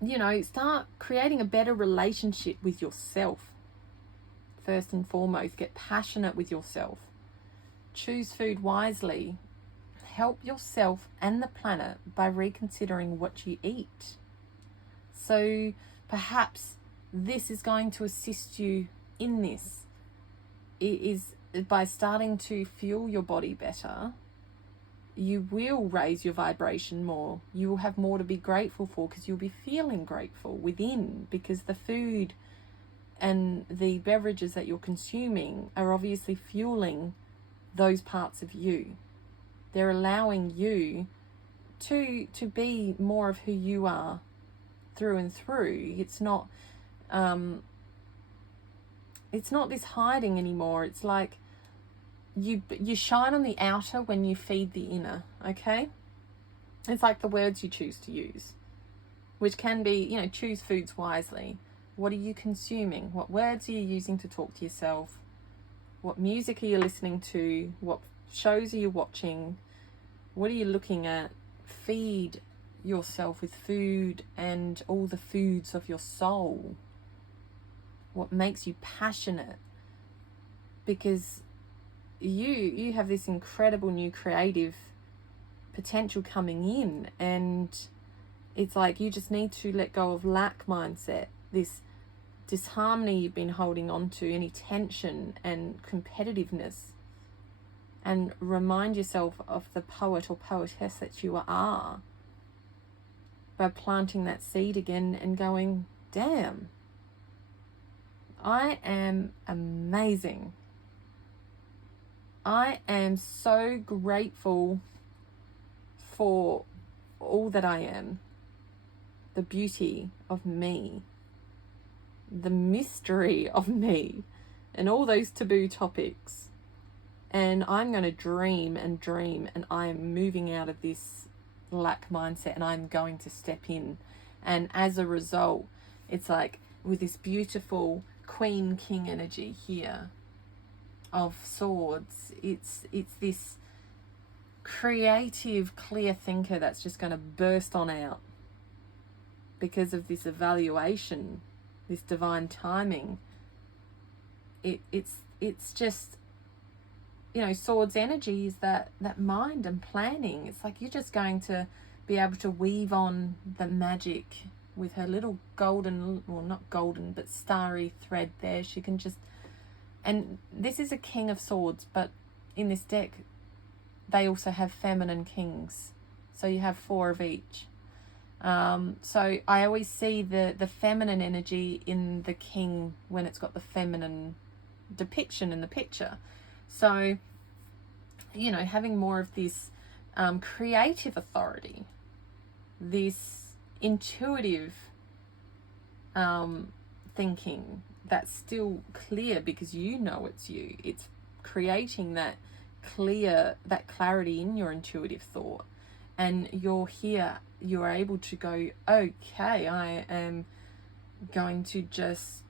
you know, start creating a better relationship with yourself. First and foremost, get passionate with yourself. Choose food wisely. Help yourself and the planet by reconsidering what you eat. So perhaps this is going to assist you in this. It is by starting to fuel your body better, you will raise your vibration more. You will have more to be grateful for, because you'll be feeling grateful within, because the food and the beverages that you're consuming are obviously fueling those parts of you. They're allowing you to be more of who you are through and through. It's not this hiding anymore. It's like you shine on the outer when you feed the inner, okay? It's like the words you choose to use, which can be, you know, choose foods wisely. What are you consuming? What words are you using to talk to yourself? What music are you listening to? What shows are you watching? What are you looking at? Feed yourself with food and all the foods of your soul. What makes you passionate? Because you have this incredible new creative potential coming in, and it's like you just need to let go of lack mindset, this disharmony you've been holding on to, any tension and competitiveness, and remind yourself of the poet or poetess that you are by planting that seed again and going, damn, I am amazing. I am so grateful for all that I am, the beauty of me, the mystery of me, and all those taboo topics. And I'm going to dream and dream, and I am moving out of this lack mindset, and I'm going to step in. And as a result, it's like with this beautiful Queen King energy here of swords, it's this creative, clear thinker that's just going to burst on out because of this evaluation, this divine timing. It's just, you know, swords energy is that mind and planning. It's like you're just going to be able to weave on the magic with her little golden, well, not golden, but starry thread there. She can just, and this is a King of Swords, but in this deck they also have feminine kings, so you have 4 of each. So I always see the feminine energy in the king when it's got the feminine depiction in the picture. So, you know, having more of this creative authority, this intuitive thinking that's still clear because you know it's you. It's creating that clarity in your intuitive thought, and you're able to go, okay, I am going to just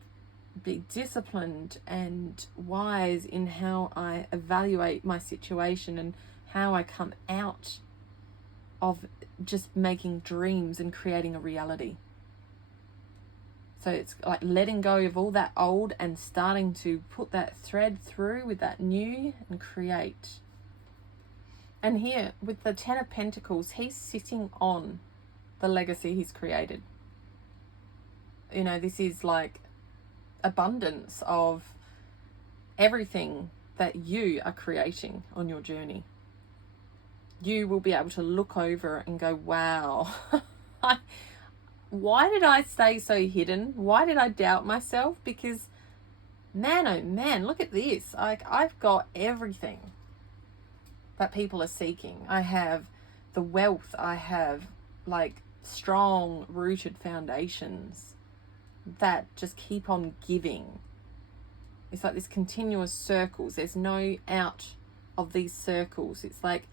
be disciplined and wise in how I evaluate my situation and how I come out of just making dreams and creating a reality. So it's like letting go of all that old and starting to put that thread through with that new and create. And here with the 10 of Pentacles, he's sitting on the legacy he's created. You know, this is like abundance of everything that you are creating on your journey. You will be able to look over and go, wow, why did I stay so hidden? Why did I doubt myself? Because man, oh man, look at this. Like, I've got everything that people are seeking. I have the wealth. I have like strong rooted foundations that just keep on giving. It's like this continuous circles. There's no out of these circles. It's like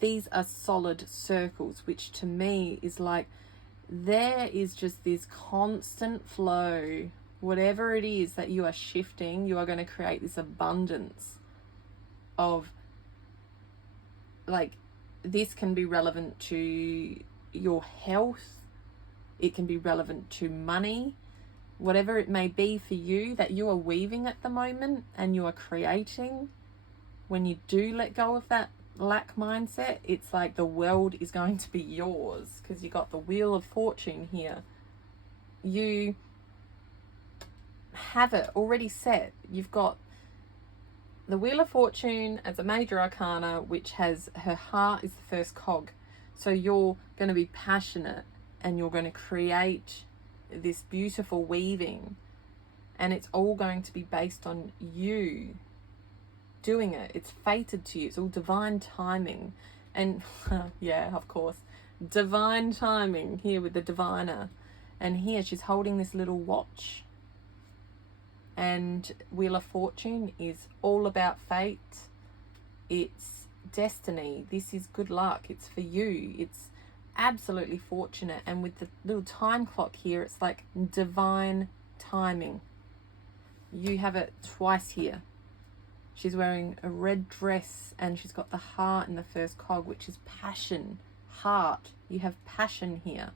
these are solid circles, which to me is like there is just this constant flow. Whatever it is that you are shifting, you are going to create this abundance of, like, this can be relevant to your health. It can be relevant to money. Whatever it may be for you that you are weaving at the moment and you are creating, when you do let go of that lack mindset, it's like the world is going to be yours because you got the Wheel of Fortune here. You have it already set. You've got the Wheel of Fortune as a major arcana, which has her heart is the first cog. So you're going to be passionate and you're going to create this beautiful weaving, and it's all going to be based on you doing it. It's fated to you. It's all divine timing. And yeah, of course, divine timing here with the diviner. And here she's holding this little watch. And Wheel of Fortune is all about fate. It's destiny. This is good luck. It's for you. It's absolutely fortunate. And with the little time clock here, it's like divine timing. You have it twice here. She's wearing a red dress and she's got the heart in the first cog, which is passion, heart. You have passion here.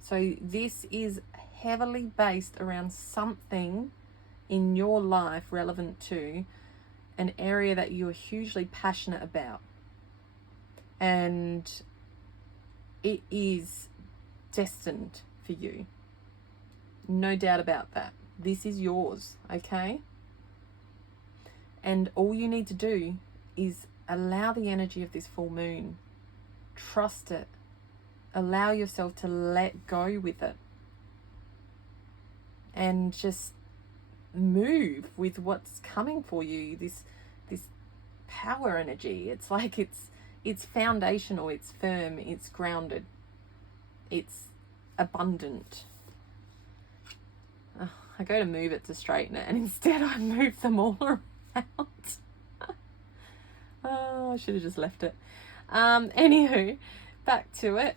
So this is heavily based around something in your life relevant to an area that you are hugely passionate about. And it is destined for you. No doubt about that. This is yours, okay? And all you need to do is allow the energy of this full moon. Trust it. Allow yourself to let go with it. And just move with what's coming for you. This power energy. It's like it's foundational, it's firm, it's grounded. It's abundant. I go to move it to straighten it and instead I move them all around. Oh, I should have just left it. Anywho, back to it.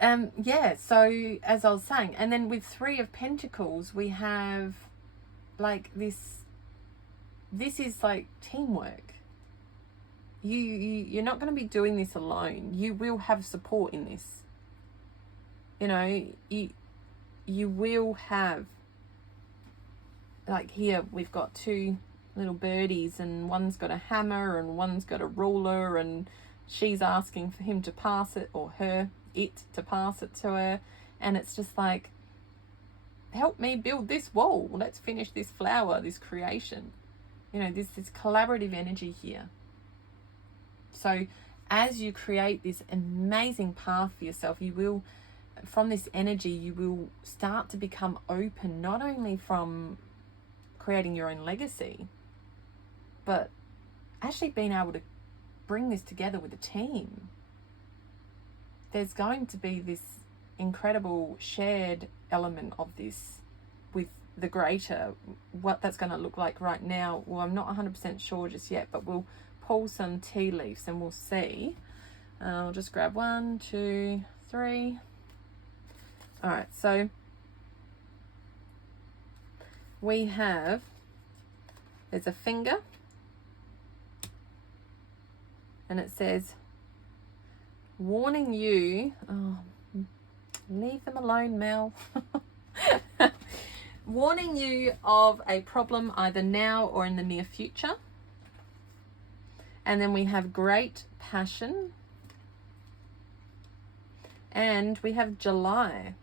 Yeah, so as I was saying, and then with Three of Pentacles, we have like this is like teamwork. You're not going to be doing this alone. You will have support in this. You know, you will have, like here we've got two little birdies and one's got a hammer and one's got a ruler and she's asking for him to pass it, or it to pass it to her, and it's just like, help me build this wall, let's finish this flower, this creation. You know, this collaborative energy here. So as you create this amazing path for yourself, you will, from this energy, you will start to become open, not only from creating your own legacy, but actually being able to bring this together with a team. There's going to be this incredible shared element of this with the greater. What that's going to look like right now, well, I'm not 100% sure just yet, but we'll pull some tea leaves and we'll see. I'll just grab 1, 2, 3. All right, so we have, there's a finger and it says, warning you, oh, leave them alone, Mel. Warning you of a problem either now or in the near future. And then we have great passion. And we have July.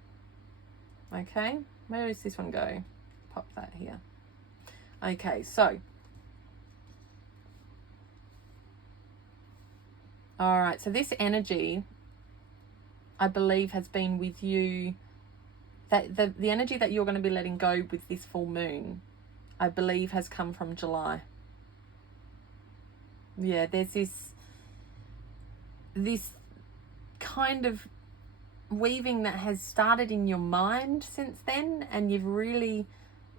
Okay, where does this one go? Pop that here. Okay, so. All right, so this energy, I believe, has been with you. That the energy that you're going to be letting go with this full moon, I believe, has come from July. Yeah, there's this kind of weaving that has started in your mind since then, and you've really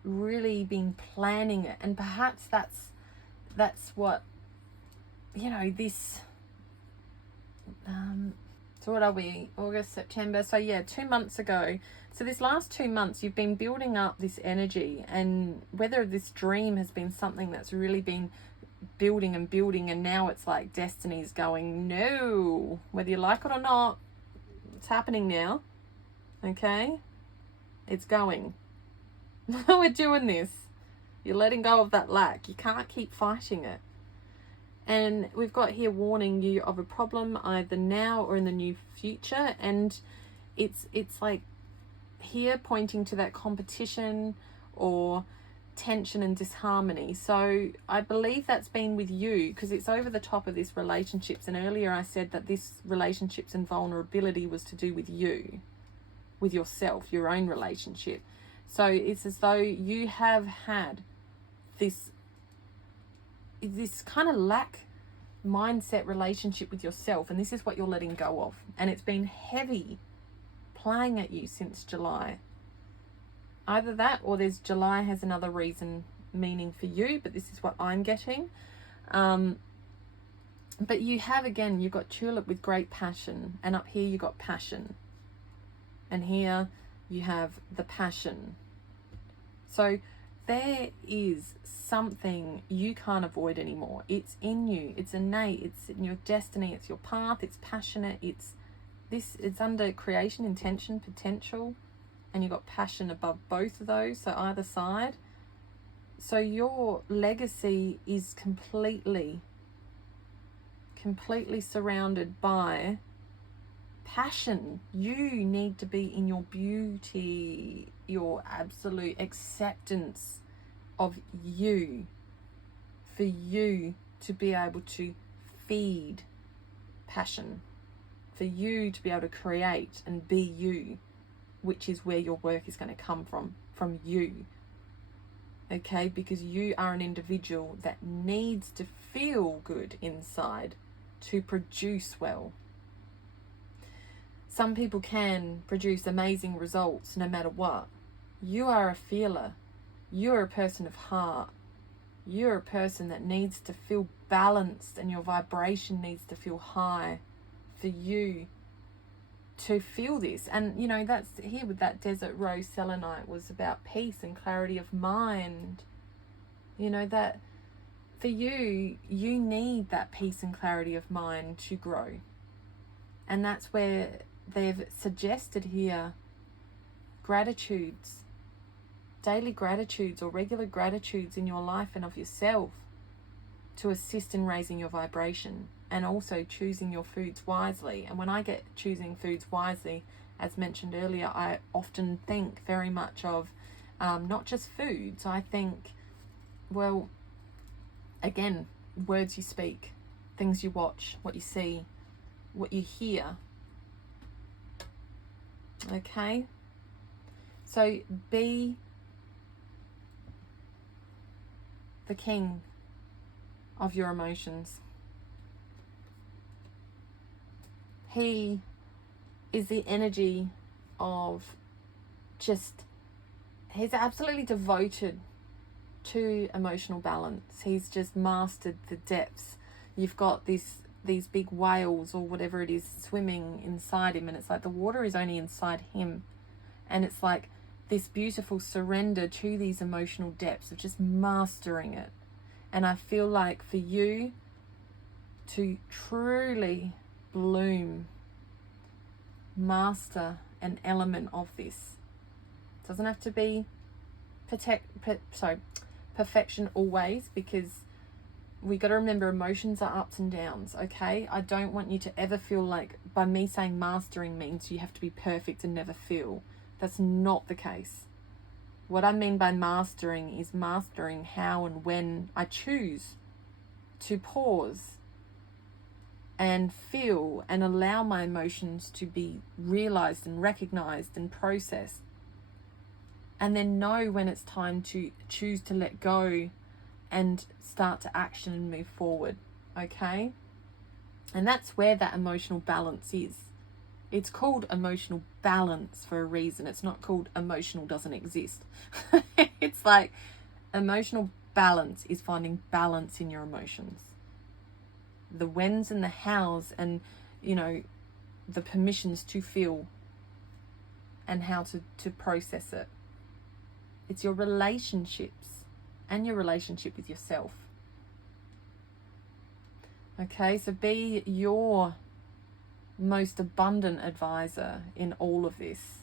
been planning it, and perhaps that's what, you know, this so what are we, August, September, so yeah, 2 months ago. So this last 2 months you've been building up this energy, and whether this dream has been something that's really been building and now it's like destiny's going, no, whether you like it or not, it's happening now. Okay, it's going. We're doing this. You're letting go of that lack. You can't keep fighting it. And we've got here warning you of a problem either now or in the near future, and it's like here pointing to that competition or tension and disharmony. So I believe that's been with you because it's over the top of this relationships, and earlier I said that this relationships and vulnerability was to do with you, with yourself, your own relationship. So it's as though you have had this kind of lack mindset relationship with yourself, and this is what you're letting go of. And it's been heavy playing at you since July. Either that, or there's July has another reason meaning for you, but this is what I'm getting. But you have, again, you've got tulip with great passion, and up here you got passion, and here you have the passion. So there is something you can't avoid anymore. It's in you, it's innate, it's in your destiny, it's your path, it's passionate, it's under creation, intention, potential, and you've got passion above both of those, so either side. So your legacy is completely surrounded by passion. You need to be in your beauty, your absolute acceptance of you, for you to be able to feed passion, for you to be able to create and be you, which is where your work is going to come from you. Okay, because you are an individual that needs to feel good inside to produce well. Some people can produce amazing results no matter what. You are a feeler. You're a person of heart. You're a person that needs to feel balanced, and your vibration needs to feel high for you to feel this. And you know, that's here with that desert rose selenite was about peace and clarity of mind. You know, that for you need that peace and clarity of mind to grow. And that's where they've suggested here gratitudes, daily gratitudes or regular gratitudes in your life and of yourself, to assist in raising your vibration, and also choosing your foods wisely. And when I get choosing foods wisely, as mentioned earlier, I often think very much of not just foods. I think, well, again, words you speak, things you watch, what you see, what you hear. Okay? So be the king of your emotions. He is the energy of he's absolutely devoted to emotional balance. He's just mastered the depths. You've got these big whales or whatever it is swimming inside him, and it's like the water is only inside him. And it's like this beautiful surrender to these emotional depths of just mastering it. And I feel like for you to truly bloom, master an element of this. It doesn't have to be perfection always, because we got to remember emotions are ups and downs, okay? I don't want you to ever feel like by me saying mastering means you have to be perfect and never feel. That's not the case. What I mean by mastering is mastering how and when I choose to pause and feel and allow my emotions to be realized and recognized and processed. And then know when it's time to choose to let go and start to action and move forward, okay? And that's where that emotional balance is. It's called emotional balance for a reason. It's not called emotional doesn't exist. It's like emotional balance is finding balance in your emotions. The whens and the hows, and, you know, the permissions to feel and how to process it. It's your relationships and your relationship with yourself. Okay, so be your most abundant advisor in all of this.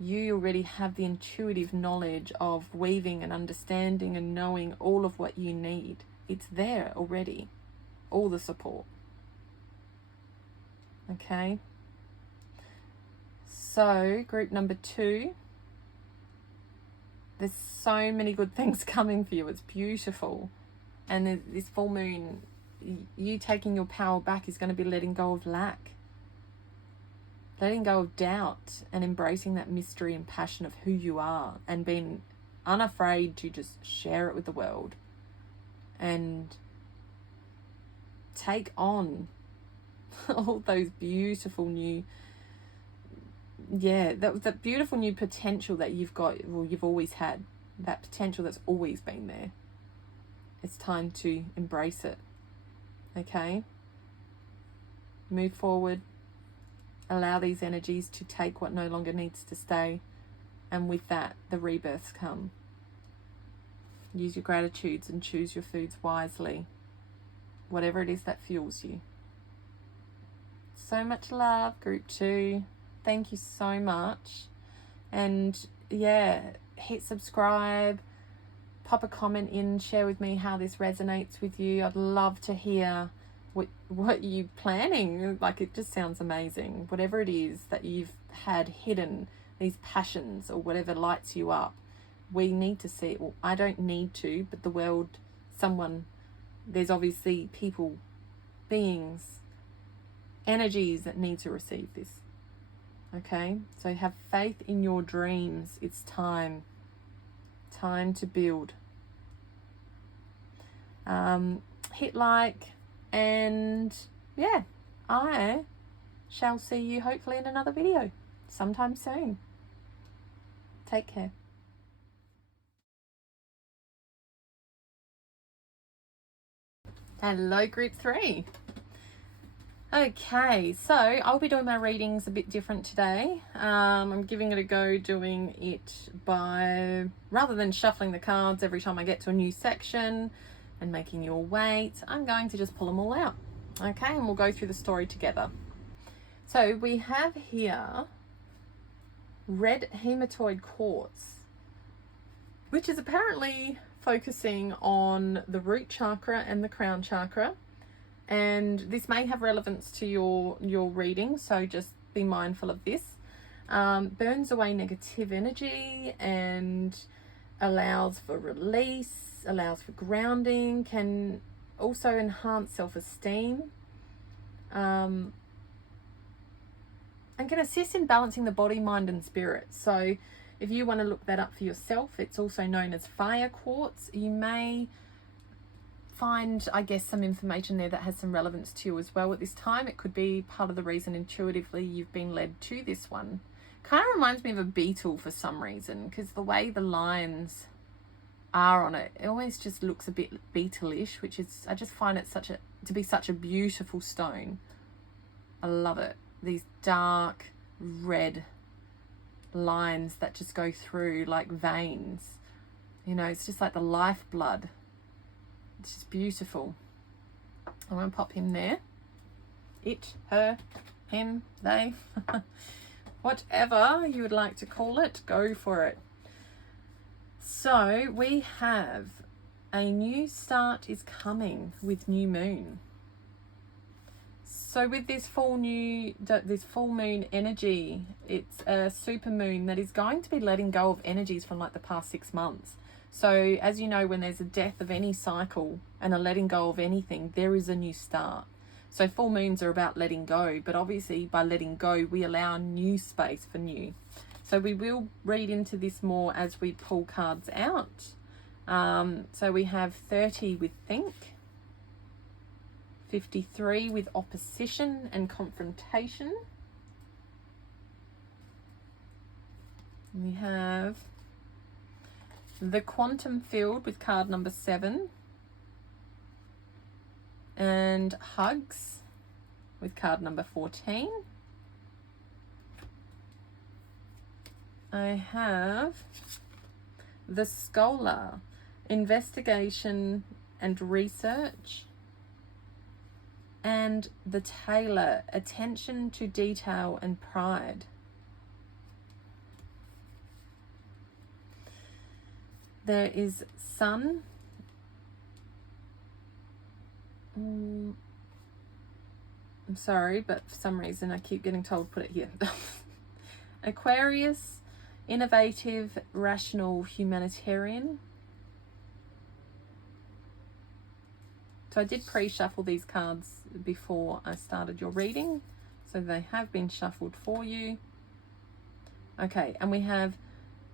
You already have the intuitive knowledge of weaving and understanding and knowing all of what you need. It's there already, all the support. Okay, so group number 2, there's so many good things coming for you. It's beautiful. And this full moon, you taking your power back is going to be letting go of lack, letting go of doubt, and embracing that mystery and passion of who you are, and being unafraid to just share it with the world. And take on all those beautiful new, that beautiful new potential that you've got, well, you've always had, that potential that's always been there. It's time to embrace it. Okay? Move forward. Allow these energies to take what no longer needs to stay. And with that, the rebirths come. Use your gratitudes and choose your foods wisely. Whatever it is that fuels you. So much love, group 2. Thank you so much. And yeah, hit subscribe. Pop a comment in, share with me how this resonates with you. I'd love to hear what you're planning. Like, it just sounds amazing. Whatever it is that you've had hidden, these passions or whatever lights you up, we need to see it. Well, I don't need to, but the world, there's obviously people, beings, energies that need to receive this. Okay? So have faith in your dreams. It's time to build. Hit like, and yeah, I shall see you hopefully in another video sometime soon. Take care. Hello, group 3. Okay, so I'll be doing my readings a bit different today. I'm giving it a go doing it by, rather than shuffling the cards every time I get to a new section and making you all wait, I'm going to just pull them all out. Okay, and we'll go through the story together. So we have here red hematoid quartz, which is apparently focusing on the root chakra and the crown chakra. And this may have relevance to your reading, so just be mindful of this. Burns away negative energy and allows for release, allows for grounding, can also enhance self-esteem, and can assist in balancing the body, mind and spirit. So if you want to look that up for yourself, it's also known as fire quartz. You may find, I guess, some information there that has some relevance to you as well at this time. It could be part of the reason intuitively you've been led to this one. Kind of reminds me of a beetle for some reason, because the way the lines are on it, it always just looks a bit beetle-ish, which is, I just find it to be such a beautiful stone. I love it. These dark red lines that just go through like veins. You know, it's just like the lifeblood. It's just beautiful. I'm going to pop him there. It, her, him, they, whatever you would like to call it, go for it. So we have a new start is coming with new moon. So with this full moon energy, it's a super moon that is going to be letting go of energies from like the past 6 months. So as you know, when there's a death of any cycle and a letting go of anything, there is a new start. So full moons are about letting go, but obviously by letting go, we allow new space for new. So we will read into this more as we pull cards out. So we have 30 with think, 53 with opposition and confrontation. We have the quantum field with card number 7, and hugs with card number 14. I have the scholar, investigation and research, and the tailor, attention to detail and pride. There is sun. I'm sorry, but for some reason I keep getting told put it here. Aquarius, innovative, rational, humanitarian. So I did pre-shuffle these cards before I started your reading, so they have been shuffled for you. Okay, and we have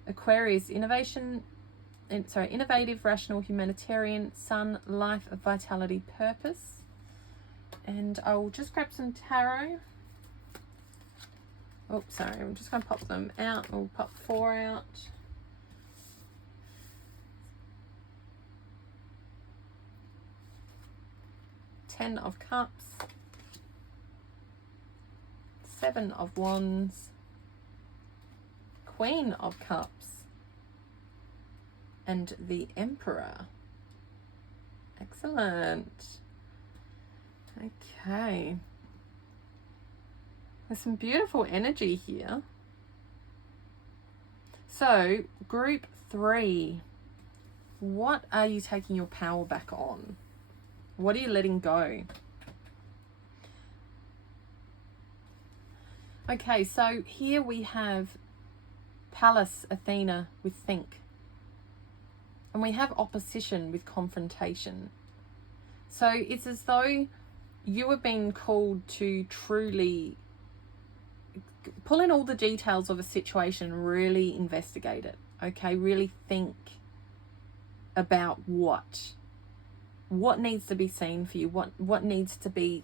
Aquarius, innovative, rational, humanitarian, sun, life, vitality, purpose. And I'll just grab some tarot. Oh, sorry, I'm just going to pop them out. We'll pop 4 out. Ten of Cups. 7 of Wands. Queen of Cups. And the Emperor. Excellent. Okay. There's some beautiful energy here. So, group 3. What are you taking your power back on? What are you letting go? Okay, so here we have Pallas Athena with think. And we have opposition with confrontation. So it's as though you have been called to truly pull in all the details of a situation, really investigate it, okay? Really think about what needs to be seen for you, what needs to be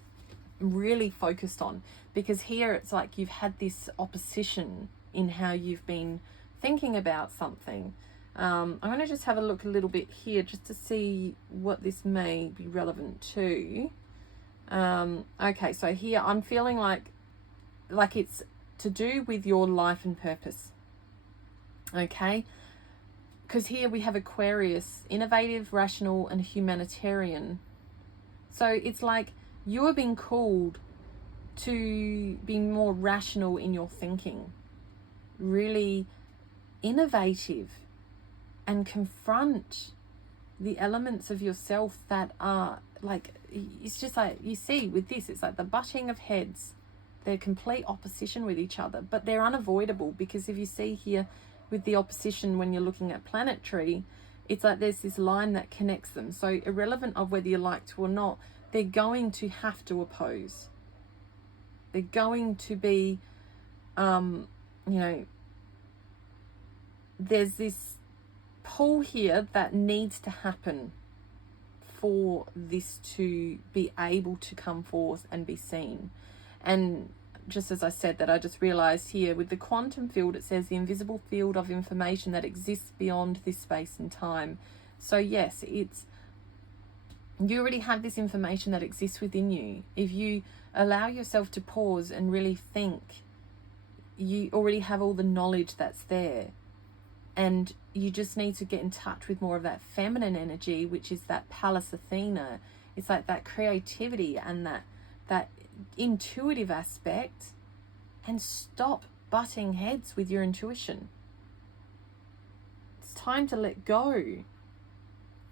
really focused on. Because here it's like you've had this opposition in how you've been thinking about something. I'm going to just have a look a little bit here just to see what this may be relevant to. Okay, so here I'm feeling like it's to do with your life and purpose. Okay? Because here we have Aquarius, innovative, rational, and humanitarian. So it's like you are being called to be more rational in your thinking, really innovative, and confront the elements of yourself that are like, it's just like, you see with this, it's like the butting of heads. They're complete opposition with each other, but they're unavoidable, because if you see here with the opposition when you're looking at planetary, it's like there's this line that connects them. So irrelevant of whether you like to or not, they're going to have to oppose. They're going to be, you know, there's this pull here that needs to happen for this to be able to come forth and be seen. And just as I said that, I just realized here with the quantum field, it says the invisible field of information that exists beyond this space and time. So yes, it's, you already have this information that exists within you. If you allow yourself to pause and really think, you already have all the knowledge that's there. And you just need to get in touch with more of that feminine energy, which is that Pallas Athena. It's like that creativity and that intuitive aspect, and stop butting heads with your intuition. It's time to let go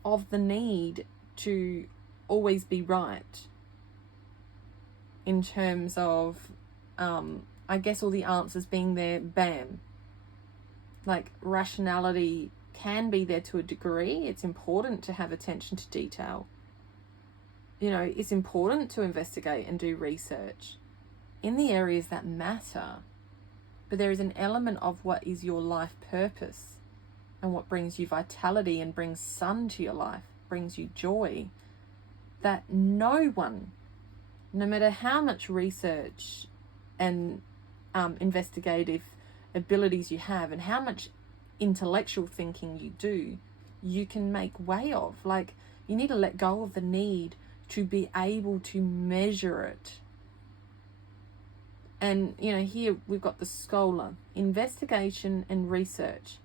of the need to always be right in terms of, I guess, all the answers being there, bam. Like, rationality can be there to a degree. It's important to have attention to detail. You know, it's important to investigate and do research in the areas that matter. But there is an element of what is your life purpose and what brings you vitality and brings sun to your life, brings you joy, that no one, no matter how much research and investigative abilities you have and how much intellectual thinking you do, you can make way of. Like, you need to let go of the need to be able to measure it. And, you know, here we've got the scholar, investigation and research,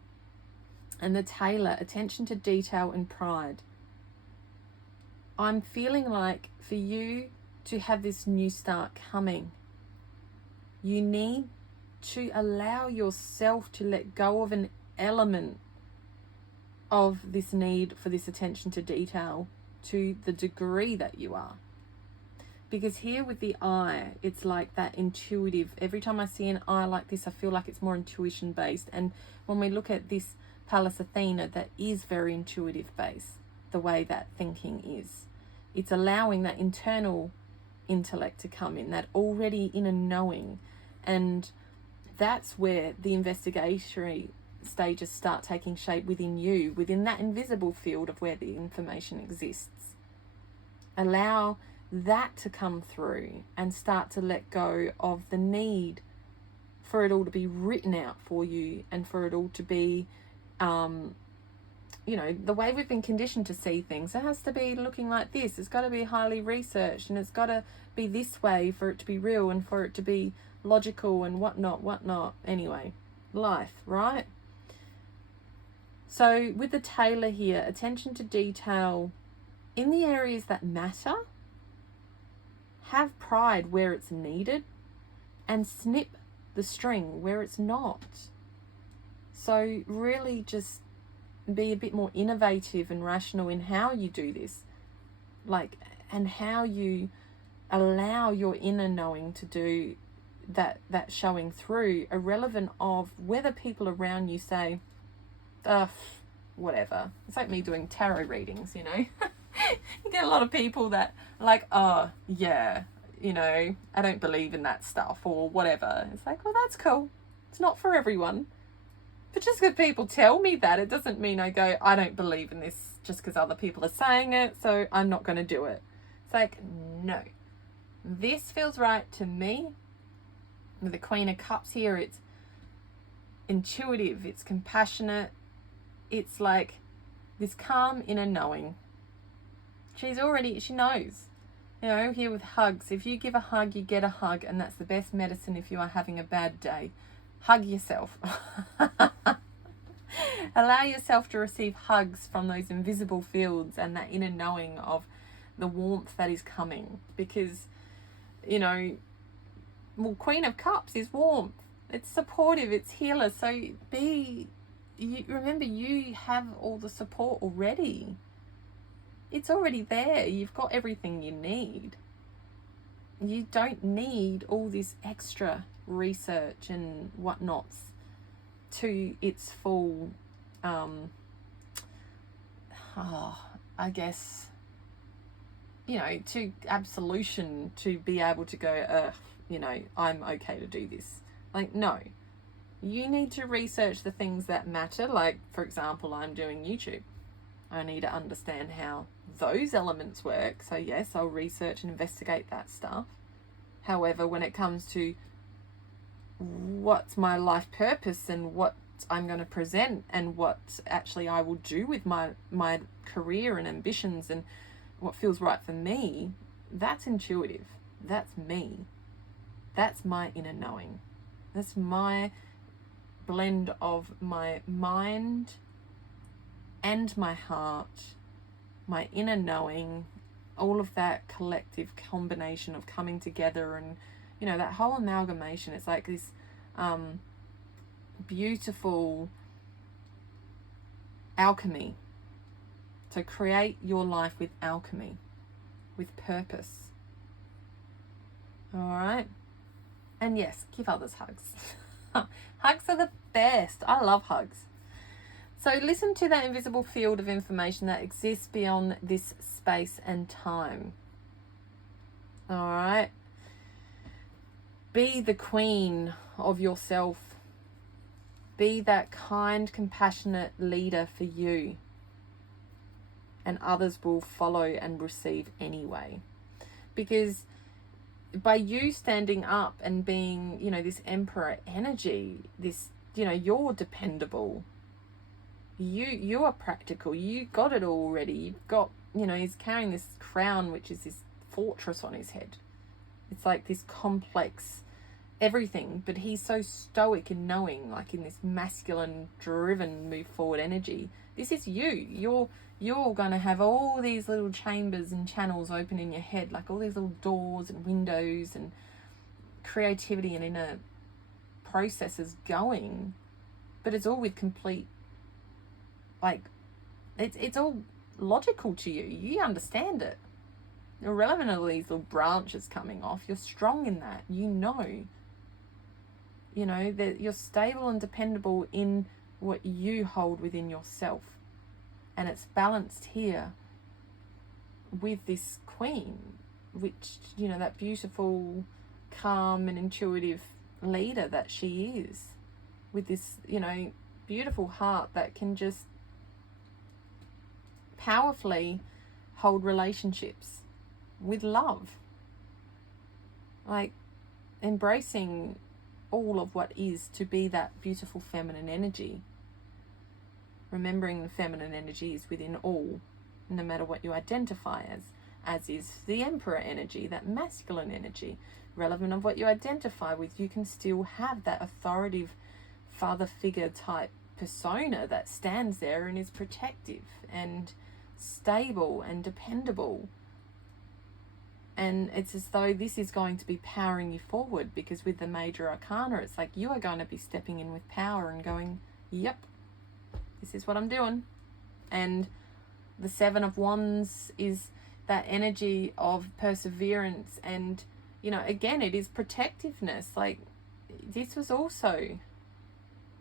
and the tailor, attention to detail and pride. I'm feeling like for you to have this new start coming, you need to allow yourself to let go of an element of this need for this attention to detail to the degree that you are. Because here with the eye, it's like that intuitive. Every time I see an eye like this, I feel like it's more intuition based. And when we look at this Pallas Athena, that is very intuitive based, the way that thinking is. It's allowing that internal intellect to come in, that already inner knowing. And that's where the investigatory stages start taking shape within you, within that invisible field of where the information exists. Allow that to come through and start to let go of the need for it all to be written out for you and for it all to be, you know, the way we've been conditioned to see things. It has to be looking like this. It's got to be highly researched, and it's got to be this way for it to be real and for it to be logical and whatnot. Anyway, life, right? So with the tailor here, attention to detail in the areas that matter, have pride where it's needed, and snip the string where it's not. So really just be a bit more innovative and rational in how you do this, like, and how you allow your inner knowing to do that showing through, irrelevant of whether people around you say, whatever. It's like me doing tarot readings, you know. You get a lot of people that are like, oh yeah, you know, I don't believe in that stuff or whatever. It's like, well, that's cool. It's not for everyone. But just because people tell me that, it doesn't mean I go, I don't believe in this just because other people are saying it, so I'm not going to do it. It's like, no. This feels right to me. With the Queen of Cups here, it's intuitive, it's compassionate, it's like this calm inner knowing. She knows. You know, here with hugs. If you give a hug, you get a hug, and that's the best medicine if you are having a bad day. Hug yourself. Allow yourself to receive hugs from those invisible fields and that inner knowing of the warmth that is coming. Because, you know, well, Queen of Cups is warmth. It's supportive. It's healer. So remember, you have all the support already. It's already there. You've got everything you need. You don't need all this extra research and whatnots to its full, I guess, you know, to absolution to be able to go, you know, I'm okay to do this. Like, no. You need to research the things that matter. Like, for example, I'm doing YouTube. I need to understand how those elements work. So yes, I'll research and investigate that stuff. However, when it comes to what's my life purpose and what I'm going to present and what actually I will do with my career and ambitions and what feels right for me, that's intuitive. That's me. That's my inner knowing. That's my blend of my mind and my heart, my inner knowing, all of that collective combination of coming together, and, you know, that whole amalgamation. It's like this beautiful alchemy. So create your life with alchemy, with purpose. All right? And yes, give others hugs. Hugs are the best. I love hugs. So listen to that invisible field of information that exists beyond this space and time. All right? Be the queen of yourself. Be that kind, compassionate leader for you. And others will follow and receive anyway. Because by you standing up and being, you know, this emperor energy, this, you know, you're dependable. You are practical. You got it already. You've got, you know, he's carrying this crown, which is this fortress on his head. It's like this complex everything, but he's so stoic and knowing, like in this masculine, driven, move forward energy. This is you. You're going to have all these little chambers and channels open in your head, like all these little doors and windows and creativity and inner processes going, but it's all with complete, like, it's all logical to you. You understand it. Irrelevant of these little branches coming off, you're strong in that. You know that you're stable and dependable in what you hold within yourself. And it's balanced here with this queen, which, you know, that beautiful, calm and intuitive leader that she is, with this, you know, beautiful heart that can just powerfully hold relationships with love. Like embracing all of what is to be that beautiful feminine energy. Remembering the feminine energy is within all, no matter what you identify as is the Emperor energy, that masculine energy. Relevant of what you identify with, you can still have that authoritative father figure type persona that stands there and is protective and stable and dependable. And it's as though this is going to be powering you forward, because with the major arcana, it's like you are going to be stepping in with power and going, yep, this is what I'm doing. And the Seven of Wands is that energy of perseverance. And, you know, again, it is protectiveness. Like, this was also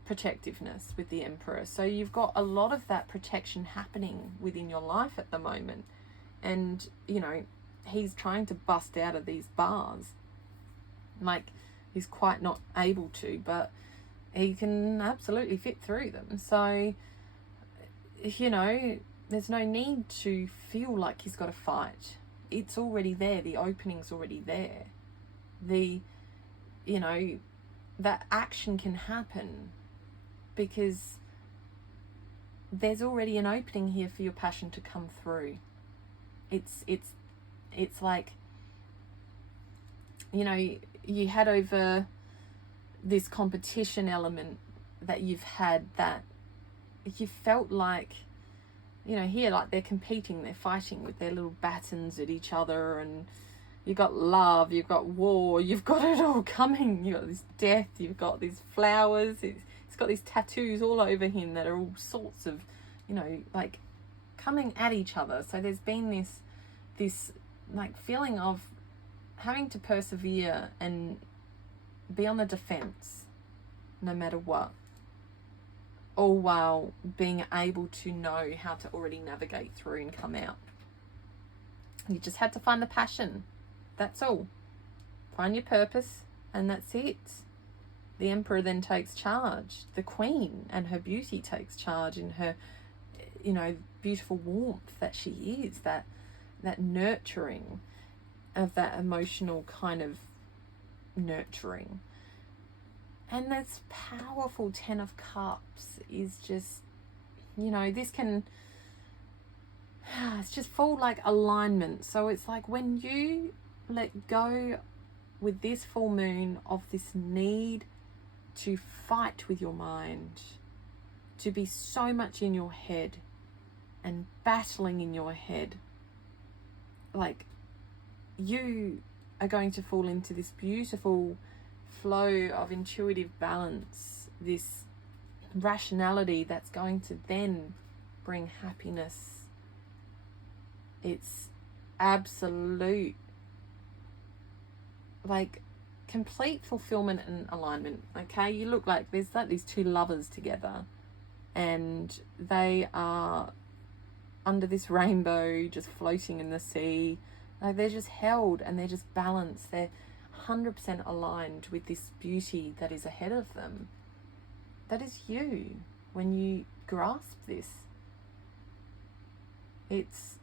protectiveness with the Emperor. So you've got a lot of that protection happening within your life at the moment. And, you know, he's trying to bust out of these bars. Like, he's quite not able to, but he can absolutely fit through them. So, you know, there's no need to feel like he's got to fight. It's already there. The opening's already there. The, you know, that action can happen because there's already an opening here for your passion to come through. It's like, you know, you had over this competition element that you've had, that you felt like, you know, here, like they're competing, they're fighting with their little batons at each other, and you've got love, you've got war, you've got it all coming. You've got this death, you've got these flowers, it's got these tattoos all over him that are all sorts of, you know, like coming at each other. So there's been this like feeling of having to persevere and be on the defense no matter what, all while being able to know how to already navigate through and come out. You just had to find the passion. That's all. Find your purpose, and that's it. The Emperor then takes charge. The Queen and her beauty takes charge in her, you know, beautiful warmth that she is, that nurturing of that emotional kind of nurturing. And this powerful Ten of Cups is just, you know, this can, it's just full like alignment. So it's like when you let go with this full moon of this need to fight with your mind, to be so much in your head and battling in your head, like you are going to fall into this beautiful flow of intuitive balance, this rationality that's going to then bring happiness. It's absolute, like, complete fulfillment and alignment. Okay, you look like there's like these two lovers together, and they are under this rainbow just floating in the sea. Like, they're just held and they're just balanced. They're 100% aligned with this beauty that is ahead of them. That is you when you grasp this. It's,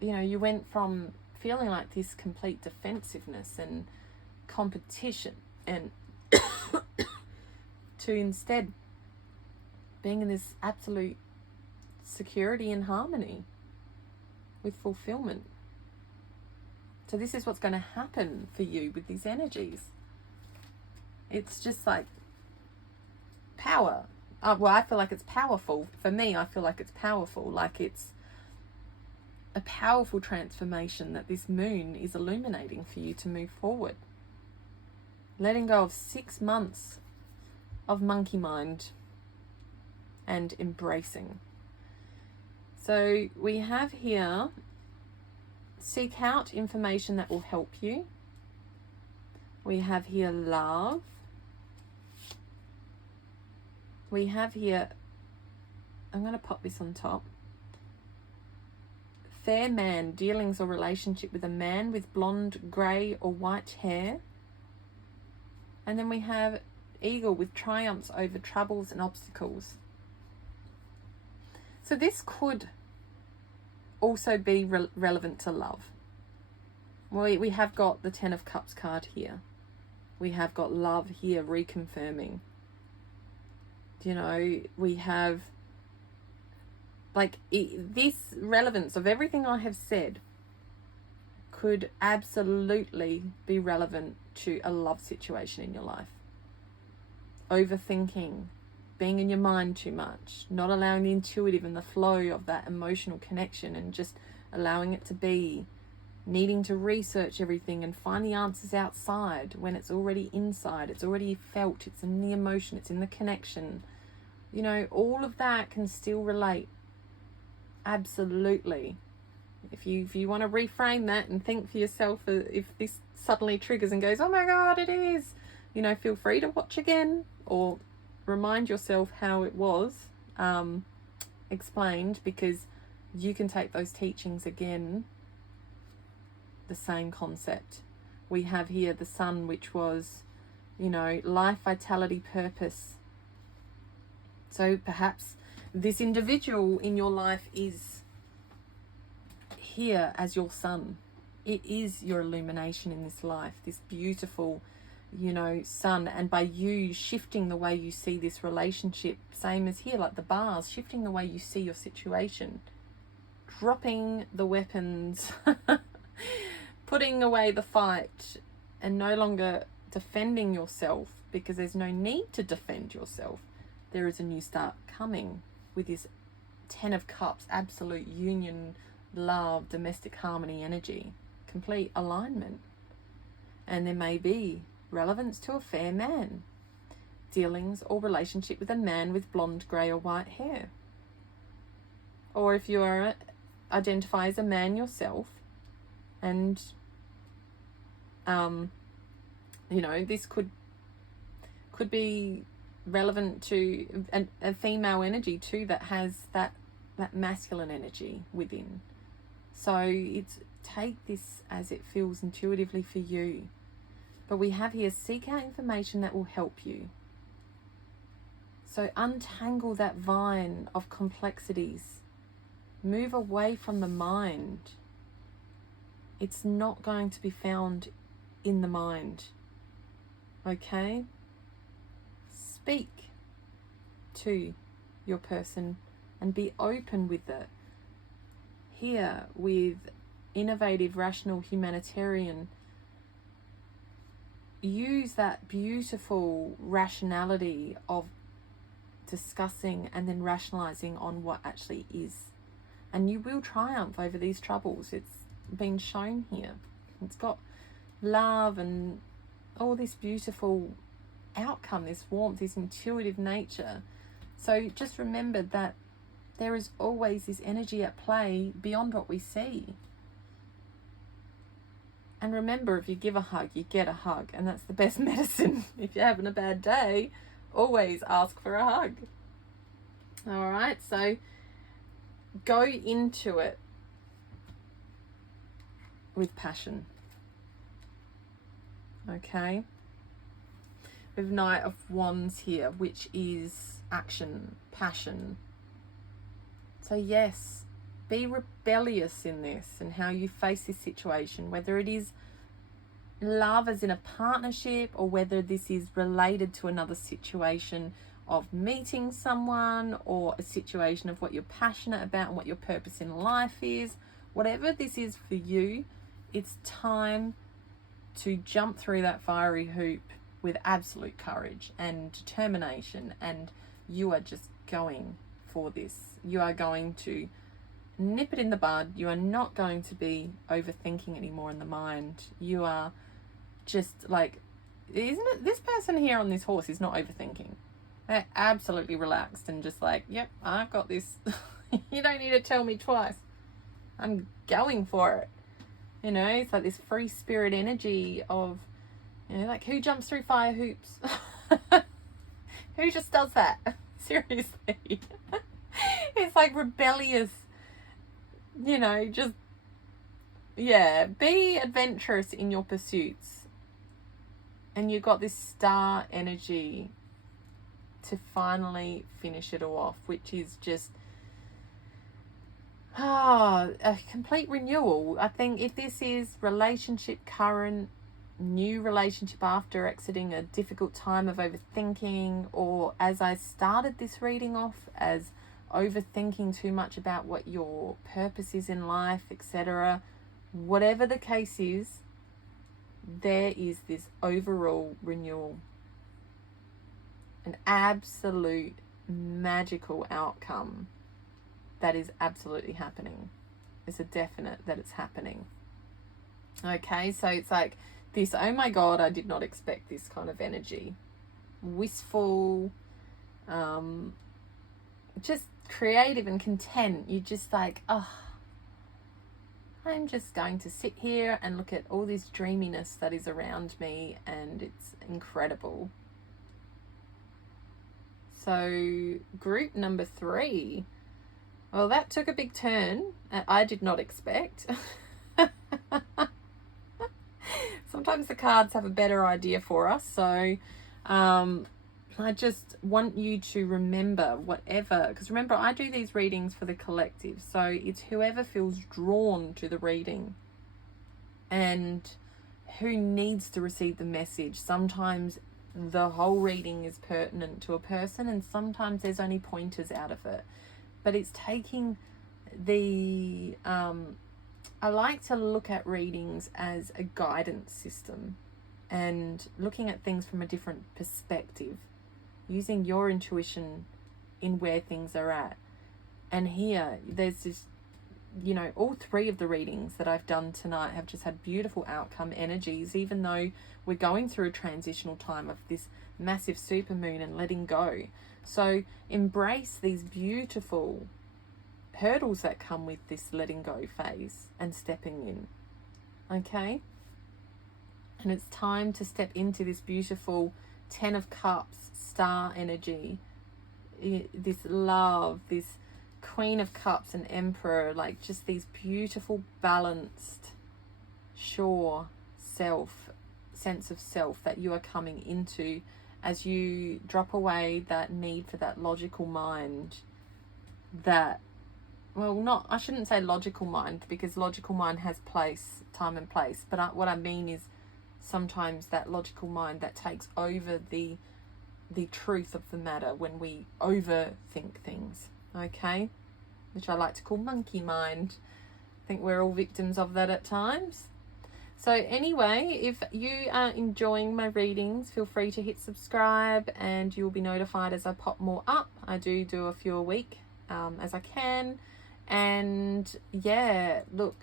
you know, you went from feeling like this complete defensiveness and competition and to instead being in this absolute security and harmony with fulfillment. So this is what's going to happen for you with these energies. It's just like power. Well, I feel like it's powerful. For me, I feel like it's powerful. Like it's a powerful transformation that this moon is illuminating for you to move forward. Letting go of 6 months of monkey mind and embracing. So we have here, seek out information that will help you. We have here love. We have here, I'm going to pop this on top. Fair man, dealings or relationship with a man with blonde, grey or white hair. And then we have eagle with triumphs over troubles and obstacles. So this could also be relevant to love. we have got the Ten of Cups card here. We have got love here reconfirming. You know, we have like this relevance of everything I have said could absolutely be relevant to a love situation in your life. Overthinking, being in your mind too much, not allowing the intuitive and the flow of that emotional connection and just allowing it to be, needing to research everything and find the answers outside when it's already inside, it's already felt, it's in the emotion, it's in the connection. You know, all of that can still relate. Absolutely. If you want to reframe that and think for yourself, if this suddenly triggers and goes, oh my God, it is, you know, feel free to watch again or remind yourself how it was explained, because you can take those teachings again. The same concept. We have here the sun, which was, you know, life, vitality, purpose. So perhaps this individual in your life is here as your sun. It is your illumination in this life, this beautiful, you know, sun. And by you shifting the way you see this relationship, same as here, like the bars, shifting the way you see your situation, dropping the weapons, putting away the fight and no longer defending yourself, because there's no need to defend yourself. There is a new start coming with this Ten of Cups, absolute union, love, domestic harmony energy, complete alignment. And there may be relevance to a fair man, dealings or relationship with a man with blonde, grey or white hair. Or if you are identify as a man yourself, and you know, this could be relevant to a female energy too that has that masculine energy within. So it's, take this as it feels intuitively for you. But we have here, seek out information that will help you. So untangle that vine of complexities. Move away from the mind. It's not going to be found in the mind. Okay? Speak to your person and be open with it. Here with innovative, rational, humanitarian, use that beautiful rationality of discussing and then rationalizing on what actually is. And you will triumph over these troubles. It's been shown here. It's got love and all this beautiful outcome, this warmth, this intuitive nature. So just remember that there is always this energy at play beyond what we see. And remember, if you give a hug, you get a hug. And that's the best medicine. If you're having a bad day, always ask for a hug. All right, so go into it with passion. Okay. We have Knight of Wands here, which is action, passion. So yes, be rebellious in this and how you face this situation, whether it is love as in a partnership or whether this is related to another situation of meeting someone or a situation of what you're passionate about and what your purpose in life is. Whatever this is for you, it's time to jump through that fiery hoop with absolute courage and determination, and you are just going for this. You are going to nip it in the bud. You are not going to be overthinking anymore in the mind. You are just like, isn't it, this person here on this horse is not overthinking. They're absolutely relaxed and just like, yep, I've got this. You don't need to tell me twice. I'm going for it. You know, it's like this free spirit energy of, you know, like who jumps through fire hoops? Who just does that? Seriously. It's like rebellious, you know, just, yeah, be adventurous in your pursuits. And you've got this star energy to finally finish it all off, which is just A complete renewal. I think if this is relationship current, new relationship after exiting a difficult time of overthinking, or as I started this reading off as overthinking too much about what your purpose is in life, etc., whatever the case is, there is this overall renewal, an absolute magical outcome that is absolutely happening. It's a definite that it's happening. Okay, so it's like this, oh my God, I did not expect this kind of energy. Wistful, just creative and content. You're just like, oh, I'm just going to sit here and look at all this dreaminess that is around me, and it's incredible. So group number 3, well, that took a big turn. I did not expect. Sometimes the cards have a better idea for us. So I just want you to remember whatever, because remember, I do these readings for the collective. So it's whoever feels drawn to the reading and who needs to receive the message. Sometimes the whole reading is pertinent to a person, and sometimes there's only pointers out of it. But it's taking the... I like to look at readings as a guidance system and looking at things from a different perspective, using your intuition in where things are at. And here, there's this, you know, all 3 of the readings that I've done tonight have just had beautiful outcome energies, even though we're going through a transitional time of this massive supermoon and letting go. So embrace these beautiful hurdles that come with this letting go phase and stepping in. Okay? And it's time to step into this beautiful 10 of Cups star energy, this love, this Queen of Cups and Emperor, like just these beautiful balanced, sure sense of self that you are coming into as you drop away that need for that logical mind, that, well, not, I shouldn't say logical mind, because logical mind has place, time and place, but what I mean is sometimes that logical mind that takes over the truth of the matter when we overthink things, okay? Which I like to call monkey mind. I think we're all victims of that at times. So anyway, if you are enjoying my readings, feel free to hit subscribe and you'll be notified as I pop more up. I do a few a week as I can. And yeah, look,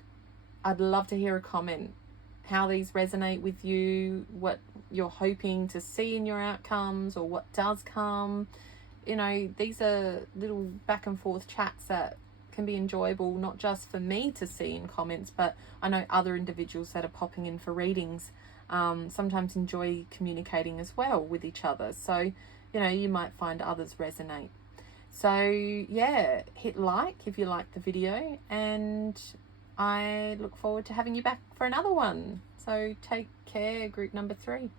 I'd love to hear a comment, how these resonate with you, what you're hoping to see in your outcomes, or what does come. You know, these are little back and forth chats that can be enjoyable, not just for me to see in comments, but I know other individuals that are popping in for readings sometimes enjoy communicating as well with each other. So, you know, you might find others resonate. So yeah, hit like if you like the video, and I look forward to having you back for another one. So take care, group number 3.